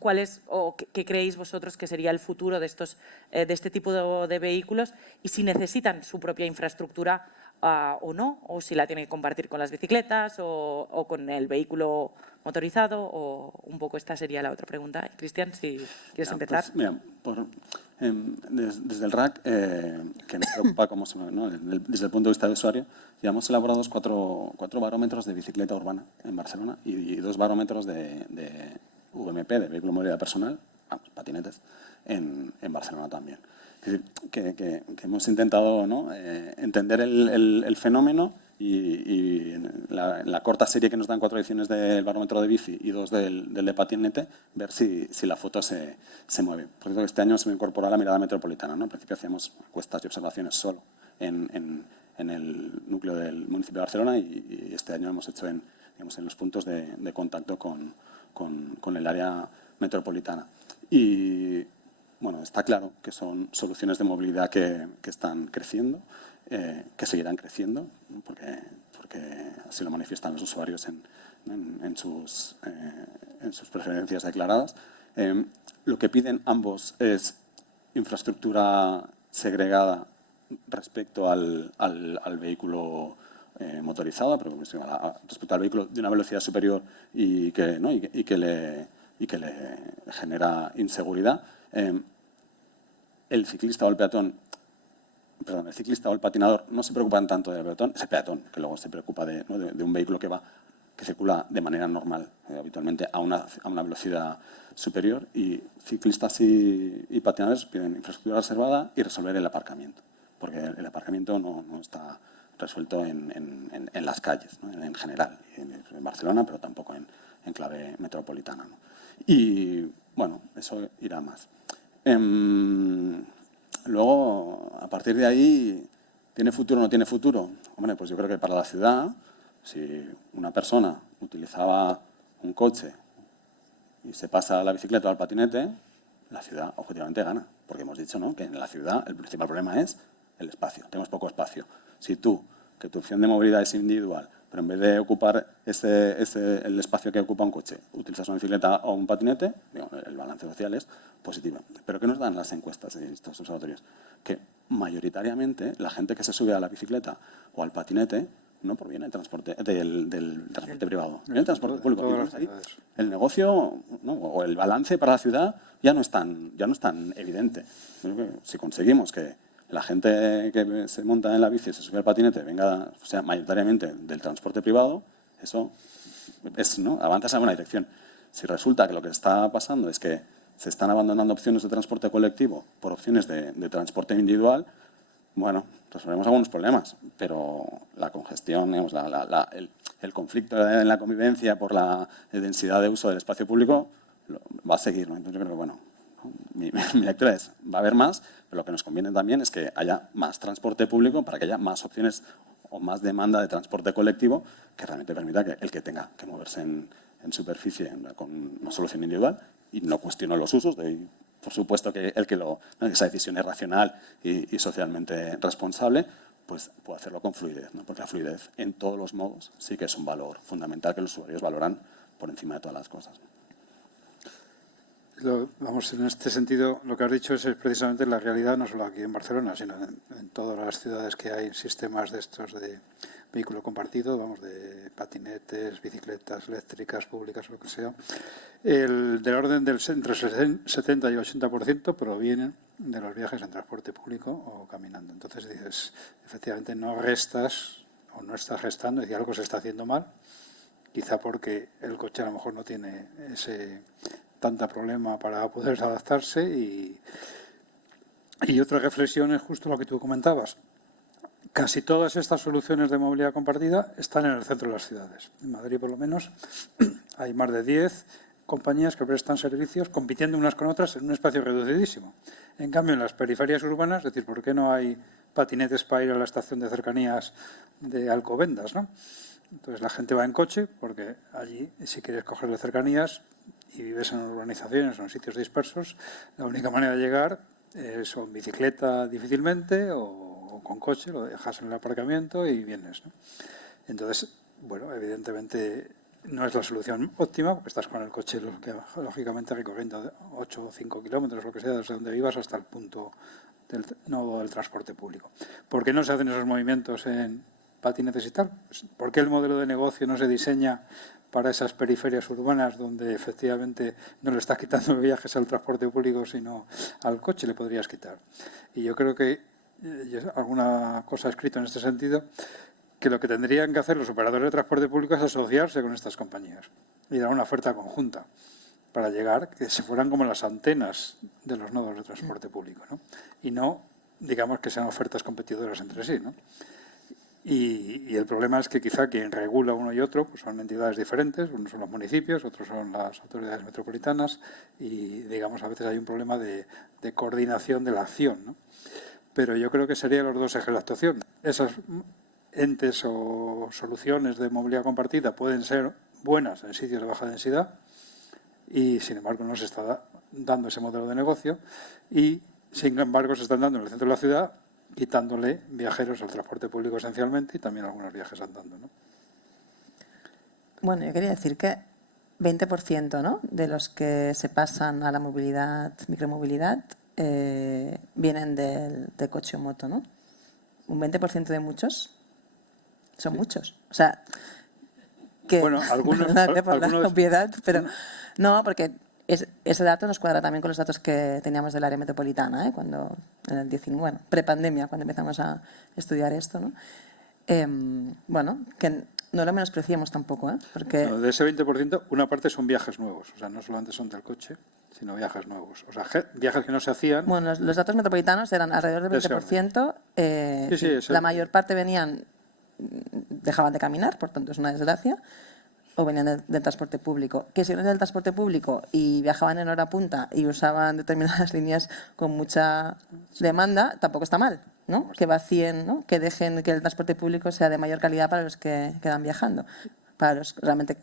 ¿Cuál es o qué creéis vosotros que sería el futuro de este tipo de vehículos y si necesitan su propia infraestructura o no, o si la tienen que compartir con las bicicletas o con el vehículo motorizado, o un poco esta sería la otra pregunta. Cristian, si quieres empezar. Pues, mira, desde el RAC, que nos preocupa cómo se mueve, ¿no? Desde el punto de vista de usuario, ya hemos elaborado cuatro barómetros de bicicleta urbana en Barcelona y 2 barómetros de VMP, de vehículo de movilidad personal, patinetes, en Barcelona también. Es decir, que hemos intentado, ¿no? Entender el fenómeno y en la corta serie que nos dan 4 ediciones del barómetro de bici y 2 del de patinete, ver si la foto se mueve. Por cierto, este año se me incorporó la mirada metropolitana, ¿no? Al principio hacíamos encuestas y observaciones solo en el núcleo del municipio de Barcelona y este año hemos hecho en los puntos de contacto con el área metropolitana. Y bueno, está claro que son soluciones de movilidad que están creciendo, que seguirán creciendo, ¿no? porque así lo manifiestan los usuarios en sus preferencias declaradas. Lo que piden ambos es infraestructura segregada respecto al vehículo motorizado, pero respecto al vehículo de una velocidad superior y que le genera inseguridad. El ciclista o el ciclista o el patinador no se preocupan tanto del peatón, es el peatón que luego se preocupa de un vehículo que circula de manera normal, habitualmente a una velocidad superior, y ciclistas y patinadores piden infraestructura reservada y resolver el aparcamiento, porque el aparcamiento no está resuelto en las calles, ¿no? En general, en Barcelona, pero tampoco en clave metropolitana, ¿no? Y bueno, eso irá más. Luego, a partir de ahí, ¿tiene futuro o no tiene futuro? Hombre, pues yo creo que para la ciudad, si una persona utilizaba un coche y se pasa a la bicicleta o al patinete, la ciudad objetivamente gana. Porque hemos dicho, ¿no?, que en la ciudad el principal problema es el espacio. Tenemos poco espacio. Si tú, que tu opción de movilidad es individual, pero en vez de ocupar el espacio que ocupa un coche, utilizas una bicicleta o un patinete, el balance social es positivo. Pero ¿qué nos dan las encuestas de estos observatorios? Que mayoritariamente la gente que se sube a la bicicleta o al patinete no proviene del transporte privado, viene del transporte público. Ahí, el negocio, ¿no?, o el balance para la ciudad ya no es tan evidente. Si conseguimos que la gente que se monta en la bici y se sube al patinete venga, o sea, mayoritariamente del transporte privado, eso es, ¿no?, avanzas en una dirección. Si resulta que lo que está pasando es que se están abandonando opciones de transporte colectivo por opciones de transporte individual, bueno, resolvemos algunos problemas, pero la congestión, digamos, el conflicto en la convivencia por la densidad de uso del espacio público va a seguir, ¿no? Entonces yo creo que, bueno, mi lectura es, va a haber más, pero lo que nos conviene también es que haya más transporte público para que haya más opciones o más demanda de transporte colectivo que realmente permita que el que tenga que moverse en superficie con una solución individual, y no cuestiono los usos, doy por supuesto que esa decisión es racional y socialmente responsable, pues puede hacerlo con fluidez, ¿no? Porque la fluidez en todos los modos sí que es un valor fundamental que los usuarios valoran por encima de todas las cosas, ¿no? Vamos, en este sentido, lo que has dicho es precisamente la realidad, no solo aquí en Barcelona, sino en todas las ciudades que hay sistemas de estos de vehículo compartido, vamos, de patinetes, bicicletas eléctricas, públicas, lo que sea. Del orden del entre 70 y 80% provienen de los viajes en transporte público o caminando. Entonces dices, efectivamente no restas o no estás restando, es decir, algo se está haciendo mal, quizá porque el coche a lo mejor no tiene tanta problema para poder adaptarse y otra reflexión es justo lo que tú comentabas. Casi todas estas soluciones de movilidad compartida están en el centro de las ciudades. En Madrid, por lo menos, hay más de 10 compañías que prestan servicios compitiendo unas con otras en un espacio reducidísimo. En cambio, en las periferias urbanas, es decir, ¿por qué no hay patinetes para ir a la estación de cercanías de Alcobendas, ¿no? Entonces la gente va en coche porque allí, si quieres cogerle cercanías y vives en urbanizaciones o en sitios dispersos, la única manera de llegar es o en bicicleta difícilmente o con coche, lo dejas en el aparcamiento y vienes, ¿no? Entonces, bueno, evidentemente no es la solución óptima porque estás con el coche lógicamente recorriendo 8 o 5 kilómetros, lo que sea, desde donde vivas hasta el punto del nodo del transporte público. ¿Por qué no se hacen esos movimientos en patinetes y tal? ¿Por qué el modelo de negocio no se diseña para esas periferias urbanas donde efectivamente no le estás quitando viajes al transporte público sino al coche le podrías quitar? Y yo creo que alguna cosa he escrito en este sentido, que lo que tendrían que hacer los operadores de transporte público es asociarse con estas compañías y dar una oferta conjunta para llegar, que se fueran como las antenas de los nodos de transporte público, ¿no? Y no, digamos, que sean ofertas competidoras entre sí, ¿no? Y el problema es que quizá quien regula uno y otro pues son entidades diferentes, unos son los municipios, otros son las autoridades metropolitanas y, digamos, a veces hay un problema de coordinación de la acción, ¿no? Pero yo creo que serían los dos ejes de actuación. Esas entes o soluciones de movilidad compartida pueden ser buenas en sitios de baja densidad y, sin embargo, no se está dando ese modelo de negocio y, sin embargo, se están dando en el centro de la ciudad quitándole viajeros al transporte público esencialmente y también algunos viajes andando, ¿no? Bueno, yo quería decir que 20%, ¿no?, de los que se pasan a la movilidad, micromovilidad, vienen de coche o moto, ¿no? Un 20% de muchos son muchos. O sea, que bueno, algunos por la obviedad, pero no, porque ese dato nos cuadra también con los datos que teníamos del área metropolitana, cuando en el 19, bueno, prepandemia, cuando empezamos a estudiar esto, ¿no? Bueno, que no lo menospreciamos tampoco, porque no, de ese 20%, una parte son viajes nuevos, o sea, no solamente son del coche, sino viajes nuevos, o sea, viajes que no se hacían. Bueno, los datos metropolitanos eran alrededor del 20%, la mayor parte dejaban de caminar, por tanto es una desgracia, o venían del transporte público. Que si venían del transporte público y viajaban en hora punta y usaban determinadas líneas con mucha demanda, tampoco está mal, ¿no? Que vacíen, ¿no?, que dejen que el transporte público sea de mayor calidad para los que quedan viajando, para los realmente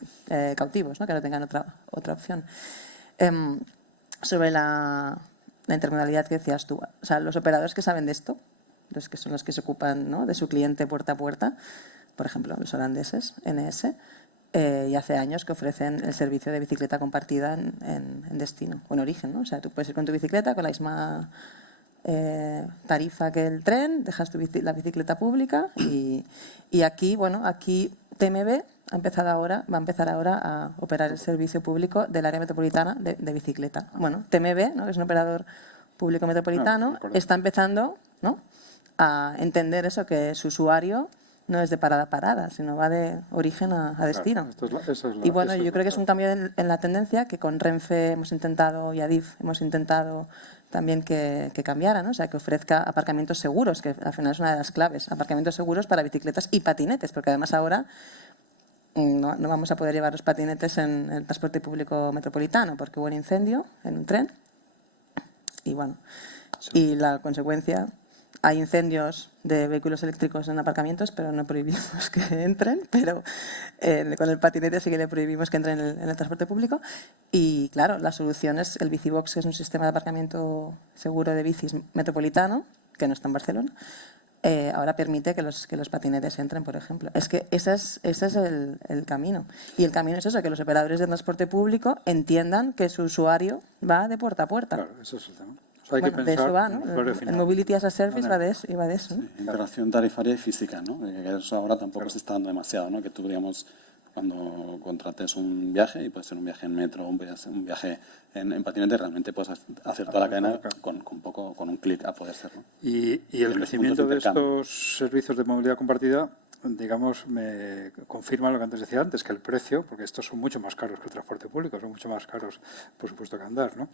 cautivos, ¿no?, que no tengan otra opción. Sobre la intermodalidad que decías tú, o sea, los operadores que saben de esto, los que son los que se ocupan, ¿no?, de su cliente puerta a puerta, por ejemplo, los holandeses, NS, y hace años que ofrecen el servicio de bicicleta compartida en destino, o en origen, ¿no? O sea, tú puedes ir con tu bicicleta con la misma tarifa que el tren, dejas la bicicleta pública y aquí, bueno, aquí TMB va a empezar ahora a operar el servicio público del área metropolitana de bicicleta. Bueno, TMB, ¿no?, que es un operador público metropolitano, está empezando, ¿no?, a entender eso, que su usuario no es de parada a parada, sino va de origen a destino. Y bueno, yo creo que es un cambio en la tendencia que con Renfe hemos intentado y Adif hemos intentado también que cambiara, ¿no? O sea, que ofrezca aparcamientos seguros, que al final es una de las claves, aparcamientos seguros para bicicletas y patinetes, porque además ahora no vamos a poder llevar los patinetes en el transporte público metropolitano porque hubo un incendio en un tren y bueno, y la consecuencia hay incendios de vehículos eléctricos en aparcamientos, pero no prohibimos que entren, pero con el patinete sí que le prohibimos que entren en el transporte público. Y claro, la solución es el Bicibox, que es un sistema de aparcamiento seguro de bicis metropolitano, que no está en Barcelona. Ahora permite que los patinetes entren, por ejemplo. Es que ese es el camino. Y el camino es eso, que los operadores de transporte público entiendan que su usuario va de puerta a puerta. Claro, eso es el tema. O sea, hay Bueno, que de pensar eso va, en el ¿no? usuario El final. Mobility as a Service va de eso, ¿no? Sí, integración tarifaria y física, ¿no? Que eso ahora tampoco se está dando demasiado, ¿no? Que tú, digamos, cuando contrates un viaje, y puede ser un viaje en metro, un viaje en patinete, realmente puedes hacer toda la cadena con un clic a poder ser, ¿no? Y el crecimiento de estos servicios de movilidad compartida, digamos, me confirma lo que antes decía antes, que el precio, porque estos son mucho más caros que el transporte público, son mucho más caros, por supuesto, que andar, ¿no?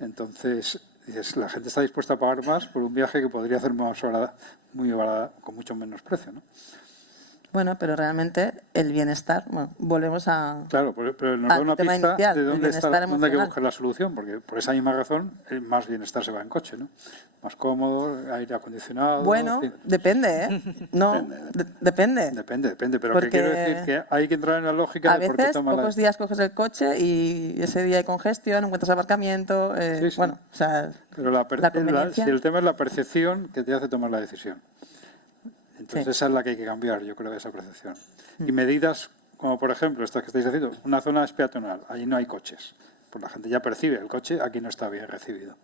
Entonces, dices, la gente está dispuesta a pagar más por un viaje que podría hacer muy barato, con mucho menos precio, ¿no? Bueno, pero realmente el bienestar, bueno, volvemos a... Claro, pero nos da una tema pista inicial, de el dónde hay que emocional. buscar la solución, porque por esa misma razón más bienestar se va en coche, ¿no? Más cómodo, aire acondicionado... Bueno, en fin. depende, ¿eh? No, depende. Depende, pero Porque que quiero decir que hay que entrar en la lógica a de por qué veces, toma pocos días coges el coche y ese día hay congestión, no encuentras aparcamiento, Sí, sí. bueno, o sea, Pero la conveniencia... si el tema es la percepción que te hace tomar la decisión. Entonces Sí. esa es la que hay que cambiar, yo creo, esa percepción. Y medidas como, por ejemplo, estas que estáis haciendo, una zona es peatonal, allí no hay coches. Pues la gente ya percibe el coche, aquí no está bien recibido.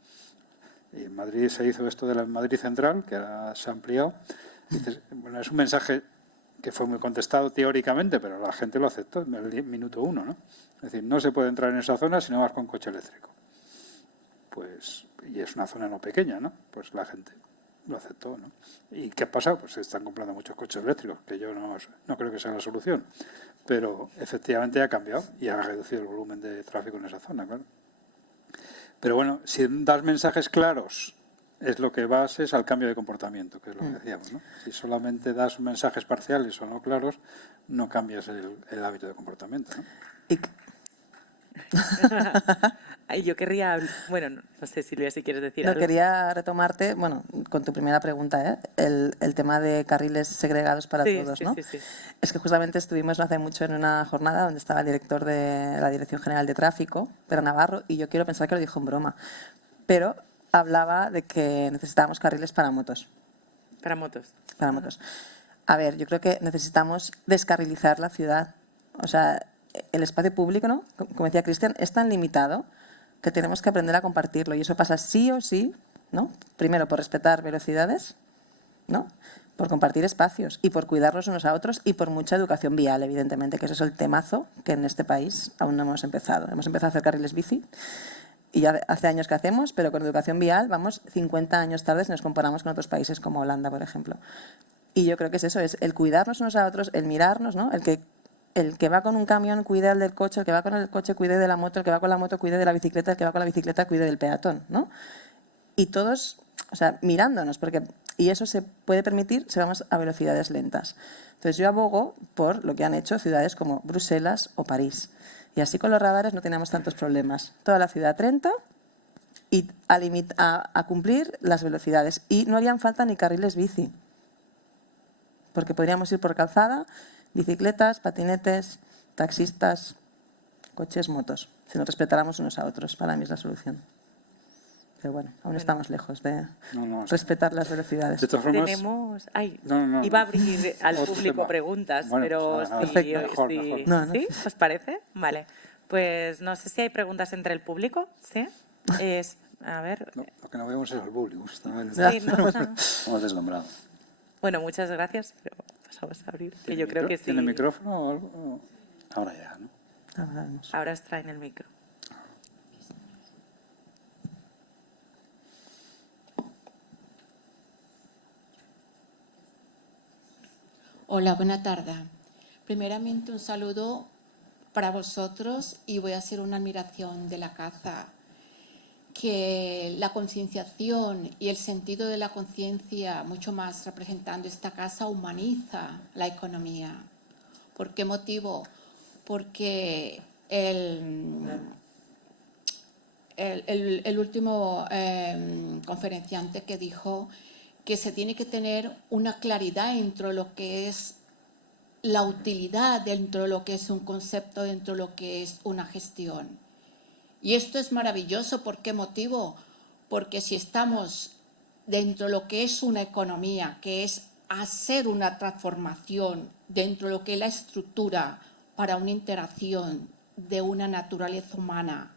Y en Madrid se hizo esto de la Madrid Central, que ahora se ha ampliado. Dices, bueno, es un mensaje que fue muy contestado teóricamente, pero la gente lo aceptó en el minuto 1, ¿no? Es decir, no se puede entrar en esa zona si no vas con coche eléctrico. Pues, y es una zona no pequeña, ¿no? Pues la gente lo aceptó, ¿no? ¿Y qué ha pasado? Pues se están comprando muchos coches eléctricos, que yo no creo que sea la solución, pero efectivamente ha cambiado y ha reducido el volumen de tráfico en esa zona, claro. Pero bueno, si das mensajes claros, es lo que vas es al cambio de comportamiento, que es lo que decíamos, ¿no? Si solamente das mensajes parciales o no claros, no cambias el hábito de comportamiento, ¿no? Y Ay, yo querría, bueno, no sé, Silvia, si quieres decir no, algo. quería retomarte, bueno, con tu primera pregunta, el tema de carriles segregados para Sí, todos, sí, ¿no? sí, sí. Es que justamente estuvimos no hace mucho en una jornada donde estaba el director de la Dirección General de Tráfico, Pedro Navarro, y yo quiero pensar que lo dijo en broma, pero hablaba de que necesitábamos carriles para motos. Para motos. Para motos. A ver, yo creo que necesitamos descarrilizar la ciudad. O sea, el espacio público, ¿no? Como decía Cristian, es tan limitado que tenemos que aprender a compartirlo. Y eso pasa sí o sí, ¿no? Primero, por respetar velocidades, ¿no? Por compartir espacios y por cuidarlos unos a otros y por mucha educación vial, evidentemente, que ese es el temazo que en este país aún no hemos empezado. Hemos empezado a hacer carriles bici y ya hace años que hacemos, pero con educación vial vamos 50 años tarde si nos comparamos con otros países como Holanda, por ejemplo. Y yo creo que es eso, es el cuidarnos unos a otros, el mirarnos, ¿no? El que va con un camión cuide al del coche, el que va con el coche cuide de la moto, el que va con la moto cuide de la bicicleta, el que va con la bicicleta cuide del peatón, ¿no? Y todos, o sea, mirándonos, y eso se puede permitir si vamos a velocidades lentas. Entonces yo abogo por lo que han hecho ciudades como Bruselas o París. Y así con los radares no tenemos tantos problemas. Toda la ciudad a 30 y a cumplir las velocidades. Y no harían falta ni carriles bici, porque podríamos ir por calzada, bicicletas, patinetes, taxistas, coches, motos, si nos respetáramos unos a otros. Para mí es la solución. Pero bueno, aún estamos lejos de respetar las velocidades. De todas formas, Tenemos... Ay, no. iba a abrir al Otro público tema. preguntas, Bueno, pero pues nada, si, mejor. No. ¿Sí? ¿Os parece? Vale. Pues no sé si hay preguntas entre el público. ¿Sí? A ver... No, lo que no vemos es el público. Sí, no. Hemos deslumbrado. Bueno, muchas gracias. Pero pasamos a abrir, que yo creo que sí. ¿Tiene micrófono o algo? Ahora ya, ¿no? Ahora os traen el micro. Hola, buena tarde. Primeramente un saludo para vosotros y voy a hacer una admiración de la caza, que la concienciación y el sentido de la conciencia, mucho más representando esta casa, humaniza la economía. ¿Por qué motivo? Porque el último conferenciante que dijo que se tiene que tener una claridad dentro de lo que es la utilidad, dentro de lo que es un concepto, dentro de lo que es una gestión. Y esto es maravilloso. ¿Por qué motivo? Porque si estamos dentro de lo que es una economía, que es hacer una transformación dentro de lo que es la estructura para una interacción de una naturaleza humana,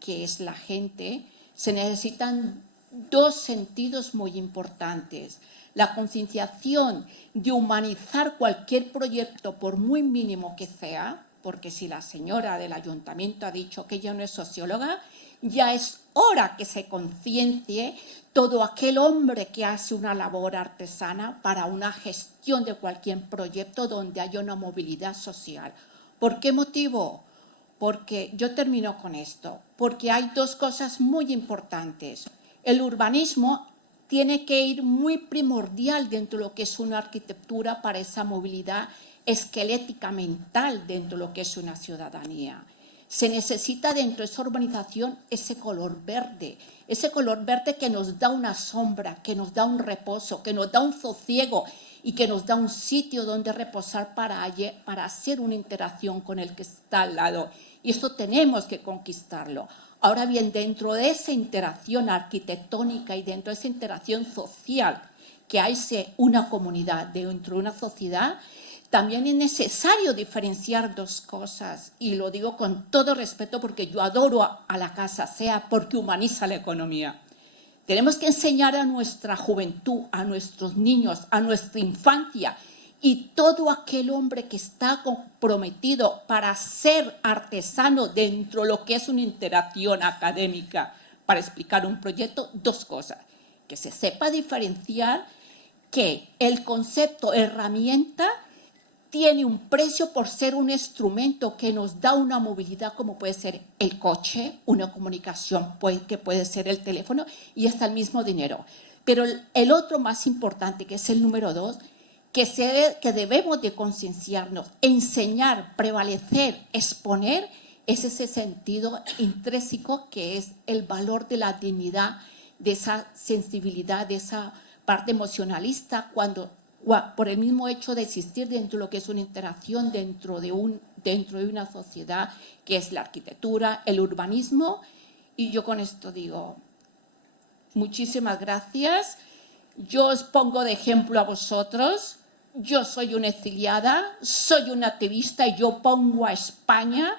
que es la gente, se necesitan dos sentidos muy importantes. La concienciación de humanizar cualquier proyecto, por muy mínimo que sea, porque si la señora del ayuntamiento ha dicho que ella no es socióloga, ya es hora que se conciencie todo aquel hombre que hace una labor artesana para una gestión de cualquier proyecto donde haya una movilidad social. ¿Por qué motivo? Porque yo termino con esto, porque hay dos cosas muy importantes. El urbanismo tiene que ir muy primordial dentro de lo que es una arquitectura para esa movilidad esquelética mental dentro de lo que es una ciudadanía. Se necesita dentro de esa urbanización ese color verde que nos da una sombra, que nos da un reposo, que nos da un sosiego y que nos da un sitio donde reposar para hacer una interacción con el que está al lado. Y esto tenemos que conquistarlo. Ahora bien, dentro de esa interacción arquitectónica y dentro de esa interacción social que hay una comunidad, dentro de una sociedad, también es necesario diferenciar dos cosas, y lo digo con todo respeto porque yo adoro a la Casa SEA porque humaniza la economía. Tenemos que enseñar a nuestra juventud, a nuestros niños, a nuestra infancia y todo aquel hombre que está comprometido para ser artesano dentro de lo que es una interacción académica para explicar un proyecto, dos cosas. Que se sepa diferenciar que el concepto herramienta tiene un precio por ser un instrumento que nos da una movilidad como puede ser el coche, una comunicación que puede ser el teléfono y hasta el mismo dinero. Pero el otro más importante, que es el número 2, que debemos de concienciarnos, enseñar, prevalecer, exponer, es ese sentido intrínseco que es el valor de la dignidad, de esa sensibilidad, de esa parte emocionalista por el mismo hecho de existir dentro de lo que es una interacción dentro de una sociedad que es la arquitectura, el urbanismo. Y yo con esto digo, muchísimas gracias. Yo os pongo de ejemplo a vosotros. Yo soy una exiliada, soy una activista y yo pongo a España,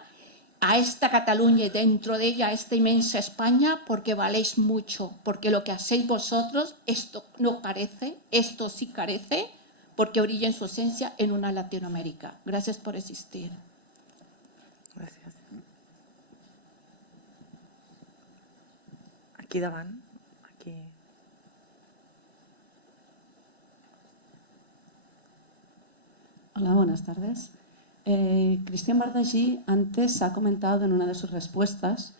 a esta Cataluña y dentro de ella a esta inmensa España porque valéis mucho, porque lo que hacéis vosotros, esto no carece, esto sí carece, porque brilla en su esencia en una Latinoamérica. Gracias por existir. Gracias. Aquí davant, aquí. Hola, buenas tardes. Cristian Bardagí antes ha comentado en una de sus respuestas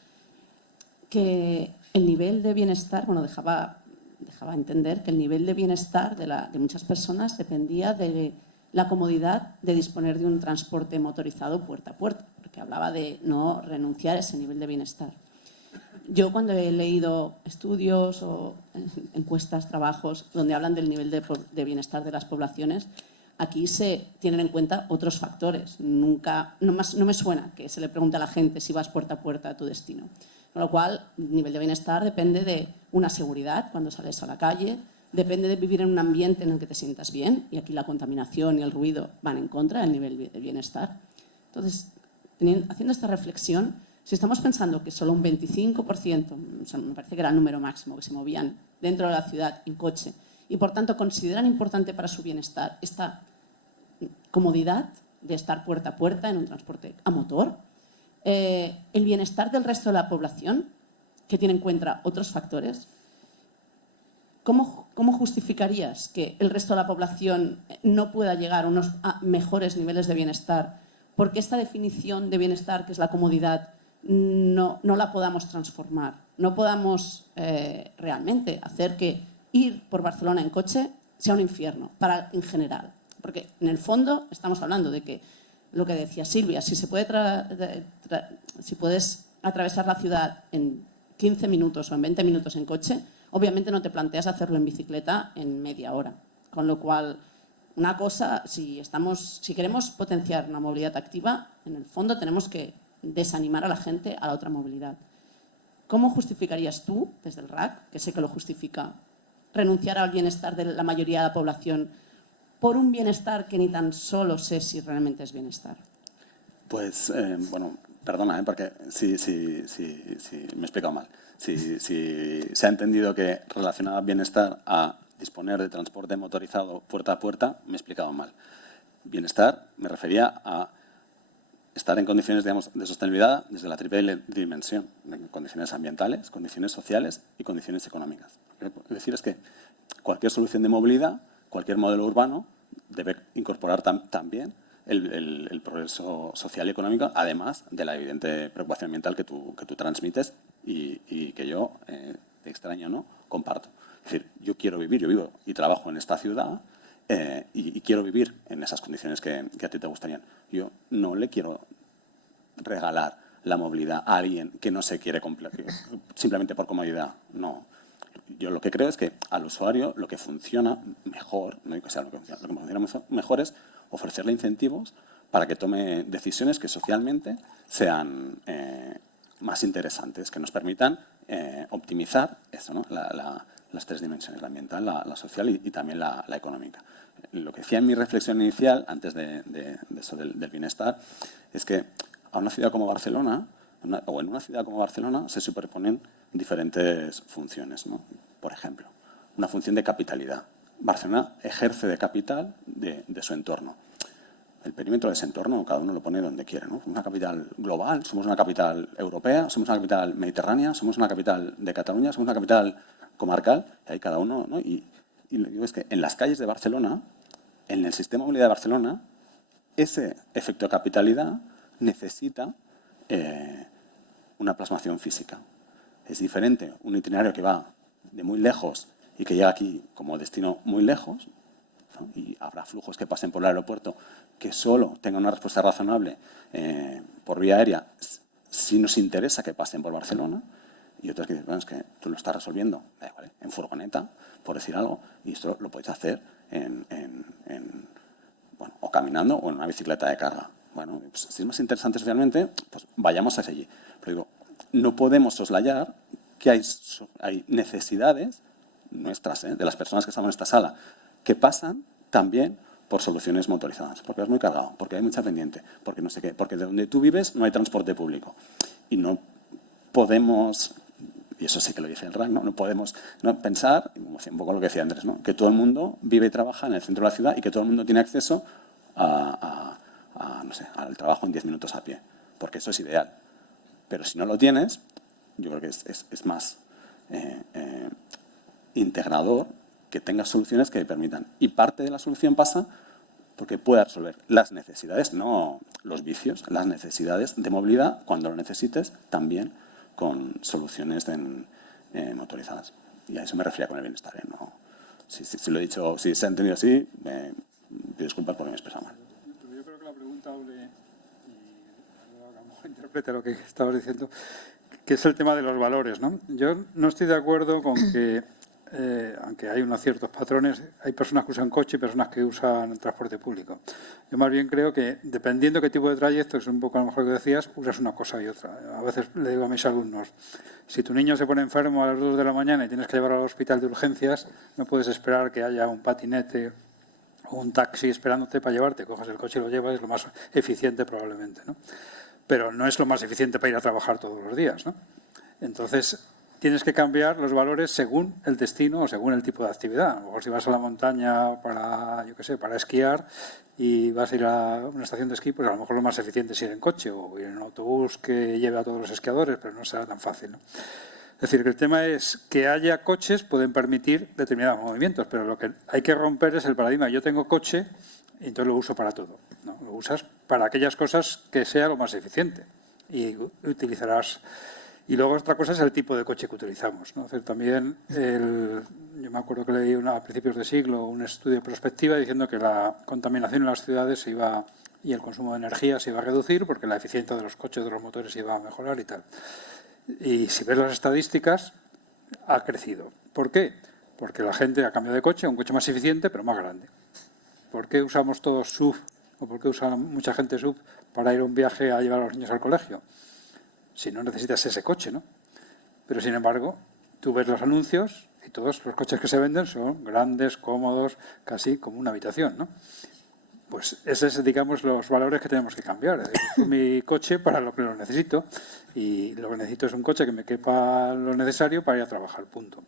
que el nivel de bienestar, bueno, dejaba entender que el nivel de bienestar de muchas personas dependía de la comodidad de disponer de un transporte motorizado puerta a puerta, porque hablaba de no renunciar a ese nivel de bienestar. Yo cuando he leído estudios o encuestas, trabajos, donde hablan del nivel de bienestar de las poblaciones, aquí se tienen en cuenta otros factores. No me suena que se le pregunte a la gente si vas puerta a puerta a tu destino. Con lo cual, el nivel de bienestar depende de una seguridad cuando sales a la calle, depende de vivir en un ambiente en el que te sientas bien, y aquí la contaminación y el ruido van en contra del nivel de bienestar. Entonces, haciendo esta reflexión, si estamos pensando que solo un 25%, o sea, me parece que era el número máximo, que se movían dentro de la ciudad en coche, y por tanto consideran importante para su bienestar esta comodidad de estar puerta a puerta en un transporte a motor, el bienestar del resto de la población, que tiene en cuenta otros factores, ¿cómo justificarías que el resto de la población no pueda llegar a mejores niveles de bienestar? Porque esta definición de bienestar, que es la comodidad, no la podamos transformar, no podamos realmente hacer que ir por Barcelona en coche sea un infierno en general. Porque en el fondo estamos hablando de que lo que decía Silvia, si puedes atravesar la ciudad en 15 minutos o en 20 minutos en coche, obviamente no te planteas hacerlo en bicicleta en media hora. Con lo cual, una cosa, si queremos potenciar una movilidad activa, en el fondo tenemos que desanimar a la gente a la otra movilidad. ¿Cómo justificarías tú, desde el RAC, que sé que lo justifica, renunciar al bienestar de la mayoría de la población por un bienestar que ni tan solo sé si realmente es bienestar? Pues, bueno, perdona, porque sí, me he explicado mal. Si se ha entendido que relacionaba bienestar a disponer de transporte motorizado puerta a puerta, me he explicado mal. Bienestar me refería a estar en condiciones, digamos, de sostenibilidad desde la triple dimensión, en condiciones ambientales, condiciones sociales y condiciones económicas. Lo que quiero decir es que cualquier solución de movilidad, cualquier modelo urbano, debe incorporar también el progreso social y económico, además de la evidente preocupación ambiental que tú transmites y que yo, te extraño, ¿no?, comparto. Es decir, yo vivo y trabajo en esta ciudad y quiero vivir en esas condiciones que a ti te gustarían. Yo no le quiero regalar la movilidad a alguien que no se quiere simplemente por comodidad. No. Yo lo que creo es que al usuario lo que funciona mejor, no digo que sea lo que funciona mejor, es ofrecerle incentivos para que tome decisiones que socialmente sean más interesantes, que nos permitan optimizar eso, ¿no?, las tres dimensiones, la ambiental, la social y también la económica. Lo que decía en mi reflexión inicial, antes de eso del bienestar, es que a una ciudad como Barcelona, en una ciudad como Barcelona, se superponen diferentes funciones, ¿no? Por ejemplo, una función de capitalidad. Barcelona ejerce de capital de su entorno. El perímetro de ese entorno cada uno lo pone donde quiere, ¿no? Somos una capital global, somos una capital europea, somos una capital mediterránea, somos una capital de Cataluña, somos una capital comarcal, y ahí cada uno, ¿no? Y lo que digo es que en las calles de Barcelona, en el sistema de movilidad de Barcelona, ese efecto de capitalidad necesita una plasmación física. Es diferente un itinerario que va de muy lejos y que llega aquí como destino muy lejos, ¿no? Y habrá flujos que pasen por el aeropuerto que solo tengan una respuesta razonable por vía aérea si nos interesa que pasen por Barcelona, y otras que dicen, bueno, es que tú lo estás resolviendo en furgoneta, por decir algo, y esto lo podéis hacer bueno, o caminando o en una bicicleta de carga. Bueno, pues, si es más interesante socialmente, pues vayamos hacia allí. Pero digo, no podemos soslayar que hay necesidades nuestras, de las personas que estamos en esta sala, que pasan también por soluciones motorizadas, porque es muy cargado, porque hay mucha pendiente, porque no sé qué, porque de donde tú vives no hay transporte público. Y no podemos, y eso sí que lo dice el RAC, no podemos pensar, un poco lo que decía Andrés, ¿no?, que todo el mundo vive y trabaja en el centro de la ciudad y que todo el mundo tiene acceso no sé, al trabajo en 10 minutos a pie, porque eso es ideal. Pero si no lo tienes, yo creo que es más integrador que tengas soluciones que te permitan. Y parte de la solución pasa porque pueda resolver las necesidades, no los vicios, las necesidades de movilidad cuando lo necesites, también con soluciones motorizadas. Y a eso me refería con el bienestar. No, si lo he dicho, si se ha entendido así, pido disculpas porque me he expresado mal. Yo creo que la pregunta hable, y a lo mejor interprete lo que estabas diciendo, que es el tema de los valores, ¿no? Yo no estoy de acuerdo con que, aunque hay unos ciertos patrones, hay personas que usan coche y personas que usan transporte público. Yo más bien creo que, dependiendo qué tipo de trayecto, es un poco a lo mejor que decías, usas una cosa y otra. A veces le digo a mis alumnos, si tu niño se pone enfermo a las 2 de la mañana y tienes que llevarlo al hospital de urgencias, no puedes esperar que haya un patinete o un taxi esperándote para llevarte. Coges el coche y lo llevas, es lo más eficiente probablemente, ¿no? Pero no es lo más eficiente para ir a trabajar todos los días, ¿no? Entonces, tienes que cambiar los valores según el destino o según el tipo de actividad. A lo mejor si vas a la montaña para, yo qué sé, para esquiar y vas a ir a una estación de esquí, pues a lo mejor lo más eficiente es ir en coche o ir en un autobús que lleve a todos los esquiadores, pero no será tan fácil, ¿no? Es decir, que el tema es que haya coches pueden permitir determinados movimientos, pero lo que hay que romper es el paradigma. Yo tengo coche y entonces lo uso para todo, ¿no? Lo usas para aquellas cosas que sea lo más eficiente y utilizarás. Y luego otra cosa es el tipo de coche que utilizamos, ¿no? Es decir, también yo me acuerdo que leí a principios de siglo un estudio de prospectiva diciendo que la contaminación en las ciudades y el consumo de energía se iba a reducir porque la eficiencia de los coches, de los motores iba a mejorar y tal. Y si ves las estadísticas, ha crecido. ¿Por qué? Porque la gente ha cambiado de coche a un coche más eficiente, pero más grande. ¿Por qué usamos todos SUV o por qué usa mucha gente SUV para ir a un viaje a llevar a los niños al colegio? Si no necesitas ese coche, ¿no? Pero, sin embargo, tú ves los anuncios y todos los coches que se venden son grandes, cómodos, casi como una habitación, ¿no? Pues esos es, digamos, los valores que tenemos que cambiar. Es decir, mi coche para lo que lo necesito y lo que necesito es un coche que me quepa lo necesario para ir a trabajar, punto.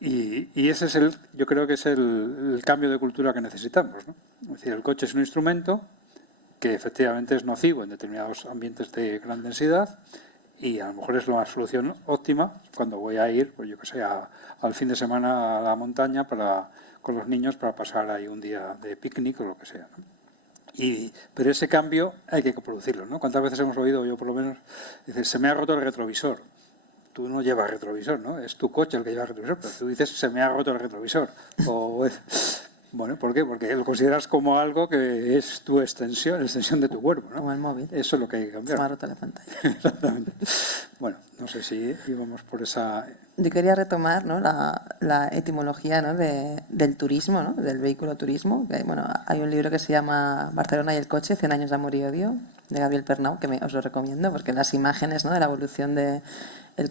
Y ese es yo creo que es el cambio de cultura que necesitamos, ¿no? Es decir, el coche es un instrumento que efectivamente es nocivo en determinados ambientes de gran densidad y a lo mejor es la solución óptima cuando voy a ir, pues yo que sé, al fin de semana a la montaña con los niños para pasar ahí un día de picnic o lo que sea, ¿no? Pero ese cambio hay que producirlo, ¿no? ¿Cuántas veces hemos oído, yo por lo menos, dices, se me ha roto el retrovisor? Tú no llevas retrovisor, ¿no? Es tu coche el que lleva retrovisor, pero tú dices, se me ha roto el retrovisor. Bueno, ¿por qué? Porque lo consideras como algo que es tu extensión de tu cuerpo, ¿no? Como el móvil. Eso es lo que hay que cambiar. Se me ha roto la pantalla. Exactamente. Bueno, no sé si íbamos por esa... Yo quería retomar, ¿no?, la etimología, ¿no?, del turismo, ¿no?, del vehículo turismo. Bueno, hay un libro que se llama Barcelona y el coche, 100 años de amor y odio, de Gabriel Pernau, que os lo recomiendo, porque las imágenes, ¿no?, de la evolución del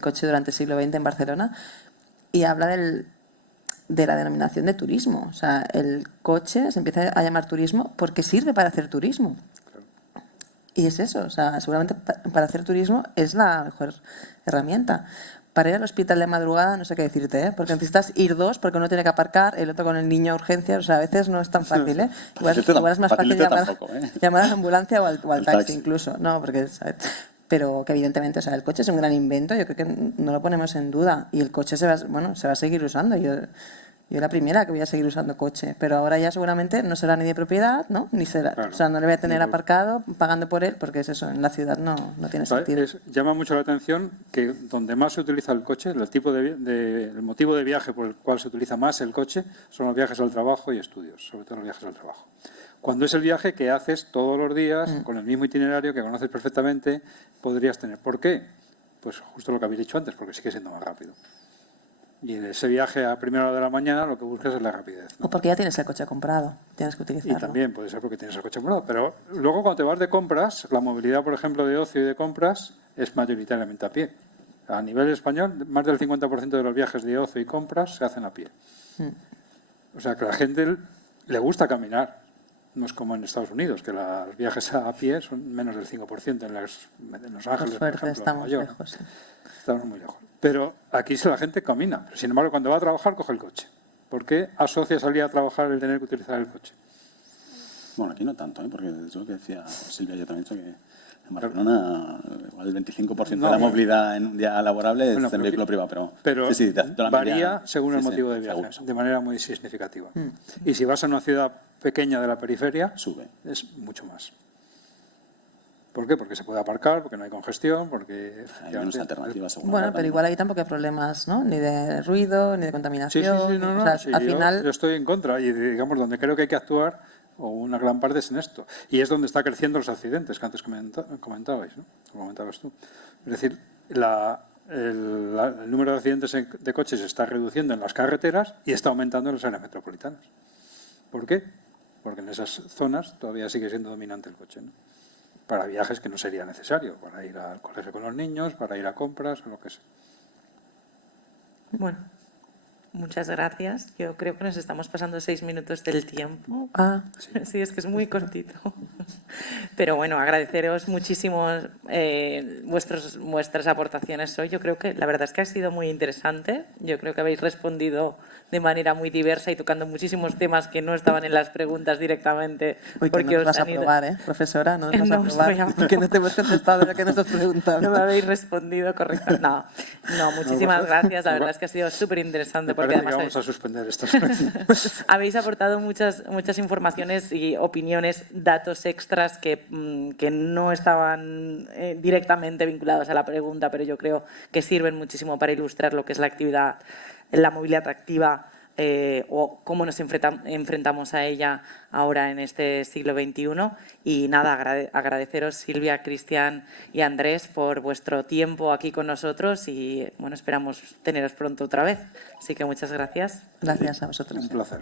coche durante el siglo XX en Barcelona, y habla de la denominación de turismo. O sea, el coche se empieza a llamar turismo porque sirve para hacer turismo. Y es eso, o sea, seguramente para hacer turismo es la mejor herramienta. Para ir al hospital de madrugada no sé qué decirte, ¿eh? Porque necesitas ir dos, porque uno tiene que aparcar, el otro con el niño a urgencias, o sea, a veces no es tan fácil, ¿eh? Igual es más fácil llamar a la ambulancia o al taxi incluso, no, porque, ¿sabes? Pero que evidentemente, o sea, el coche es un gran invento, yo creo que no lo ponemos en duda, y el coche se va a seguir usando. Yo la primera que voy a seguir usando coche, pero ahora ya seguramente no será ni de propiedad, ¿no? Ni será, claro. O sea, no le voy a tener aparcado pagando por él, porque es eso, en la ciudad no tiene sentido. Llama mucho la atención que donde más se utiliza el coche, el motivo de viaje por el cual se utiliza más el coche son los viajes al trabajo y estudios, sobre todo los viajes al trabajo. Cuando es el viaje que haces todos los días, con el mismo itinerario que conoces perfectamente, podrías tener. ¿Por qué? Pues justo lo que habéis dicho antes, porque sigue siendo más rápido. Y en ese viaje a primera hora de la mañana lo que buscas es la rapidez, ¿no? O porque ya tienes el coche comprado, tienes que utilizarlo. Y también puede ser porque tienes el coche comprado. Pero luego cuando te vas de compras, la movilidad, por ejemplo, de ocio y de compras es mayoritariamente a pie. A nivel español, más del 50% de los viajes de ocio y compras se hacen a pie. O sea que a la gente le gusta caminar. No es como en Estados Unidos, que los viajes a pie son menos del 5% en Los Ángeles, por ejemplo, estamos en Nueva York, lejos. Sí. Estamos muy lejos. Pero aquí la gente camina. Pero, sin embargo, cuando va a trabajar, coge el coche. ¿Por qué asocia salir a trabajar el tener que utilizar el coche? Bueno, aquí no tanto, ¿eh? Porque es lo que decía Silvia, yo también he dicho que en Barcelona igual el 25% de la movilidad en un día laborable es el vehículo privado. Pero sí, varía según el motivo de viaje, de manera muy significativa. Y si vas a una ciudad pequeña de la periferia, es mucho más. ¿Por qué? Porque se puede aparcar, porque no hay congestión, porque... Hay menos alternativas. Bueno, pero igual ahí tampoco hay problemas, ¿no? Ni de ruido, ni de contaminación. Sí, no, o sea, sí, al final... yo estoy en contra y, digamos, donde creo que hay que actuar, o una gran parte es en esto. Y es donde está creciendo los accidentes que antes comentabais, ¿no? Comentabas tú. Es decir, el número de accidentes de coches se está reduciendo en las carreteras y está aumentando en las áreas metropolitanas. ¿Por qué? Porque en esas zonas todavía sigue siendo dominante el coche, ¿no? Para viajes que no sería necesario, para ir al colegio con los niños, para ir a compras o lo que sea. Bueno, muchas gracias. Yo creo que nos estamos pasando 6 minutos del tiempo. Sí, es que es muy cortito. Pero bueno, agradeceros muchísimo vuestras aportaciones hoy. Yo creo que la verdad es que ha sido muy interesante. Yo creo que habéis respondido de manera muy diversa y tocando muchísimos temas que no estaban en las preguntas directamente. Uy, que no nos vas a probar, profesora, no nos vas a probar, porque no te hemos contestado lo que nos has preguntado. No me habéis respondido correctamente. No, muchísimas gracias. La verdad es que ha sido súper interesante. Porque además vamos a suspender estas preguntas. Habéis aportado muchas informaciones y opiniones, datos extras que no estaban directamente vinculados a la pregunta, pero yo creo que sirven muchísimo para ilustrar lo que es la actividad, la movilidad activa o cómo nos enfrentamos a ella ahora en este siglo XXI. Y nada, agradeceros Silvia, Cristian y Andrés por vuestro tiempo aquí con nosotros y bueno, esperamos teneros pronto otra vez. Así que muchas gracias. Gracias a vosotros. Un placer.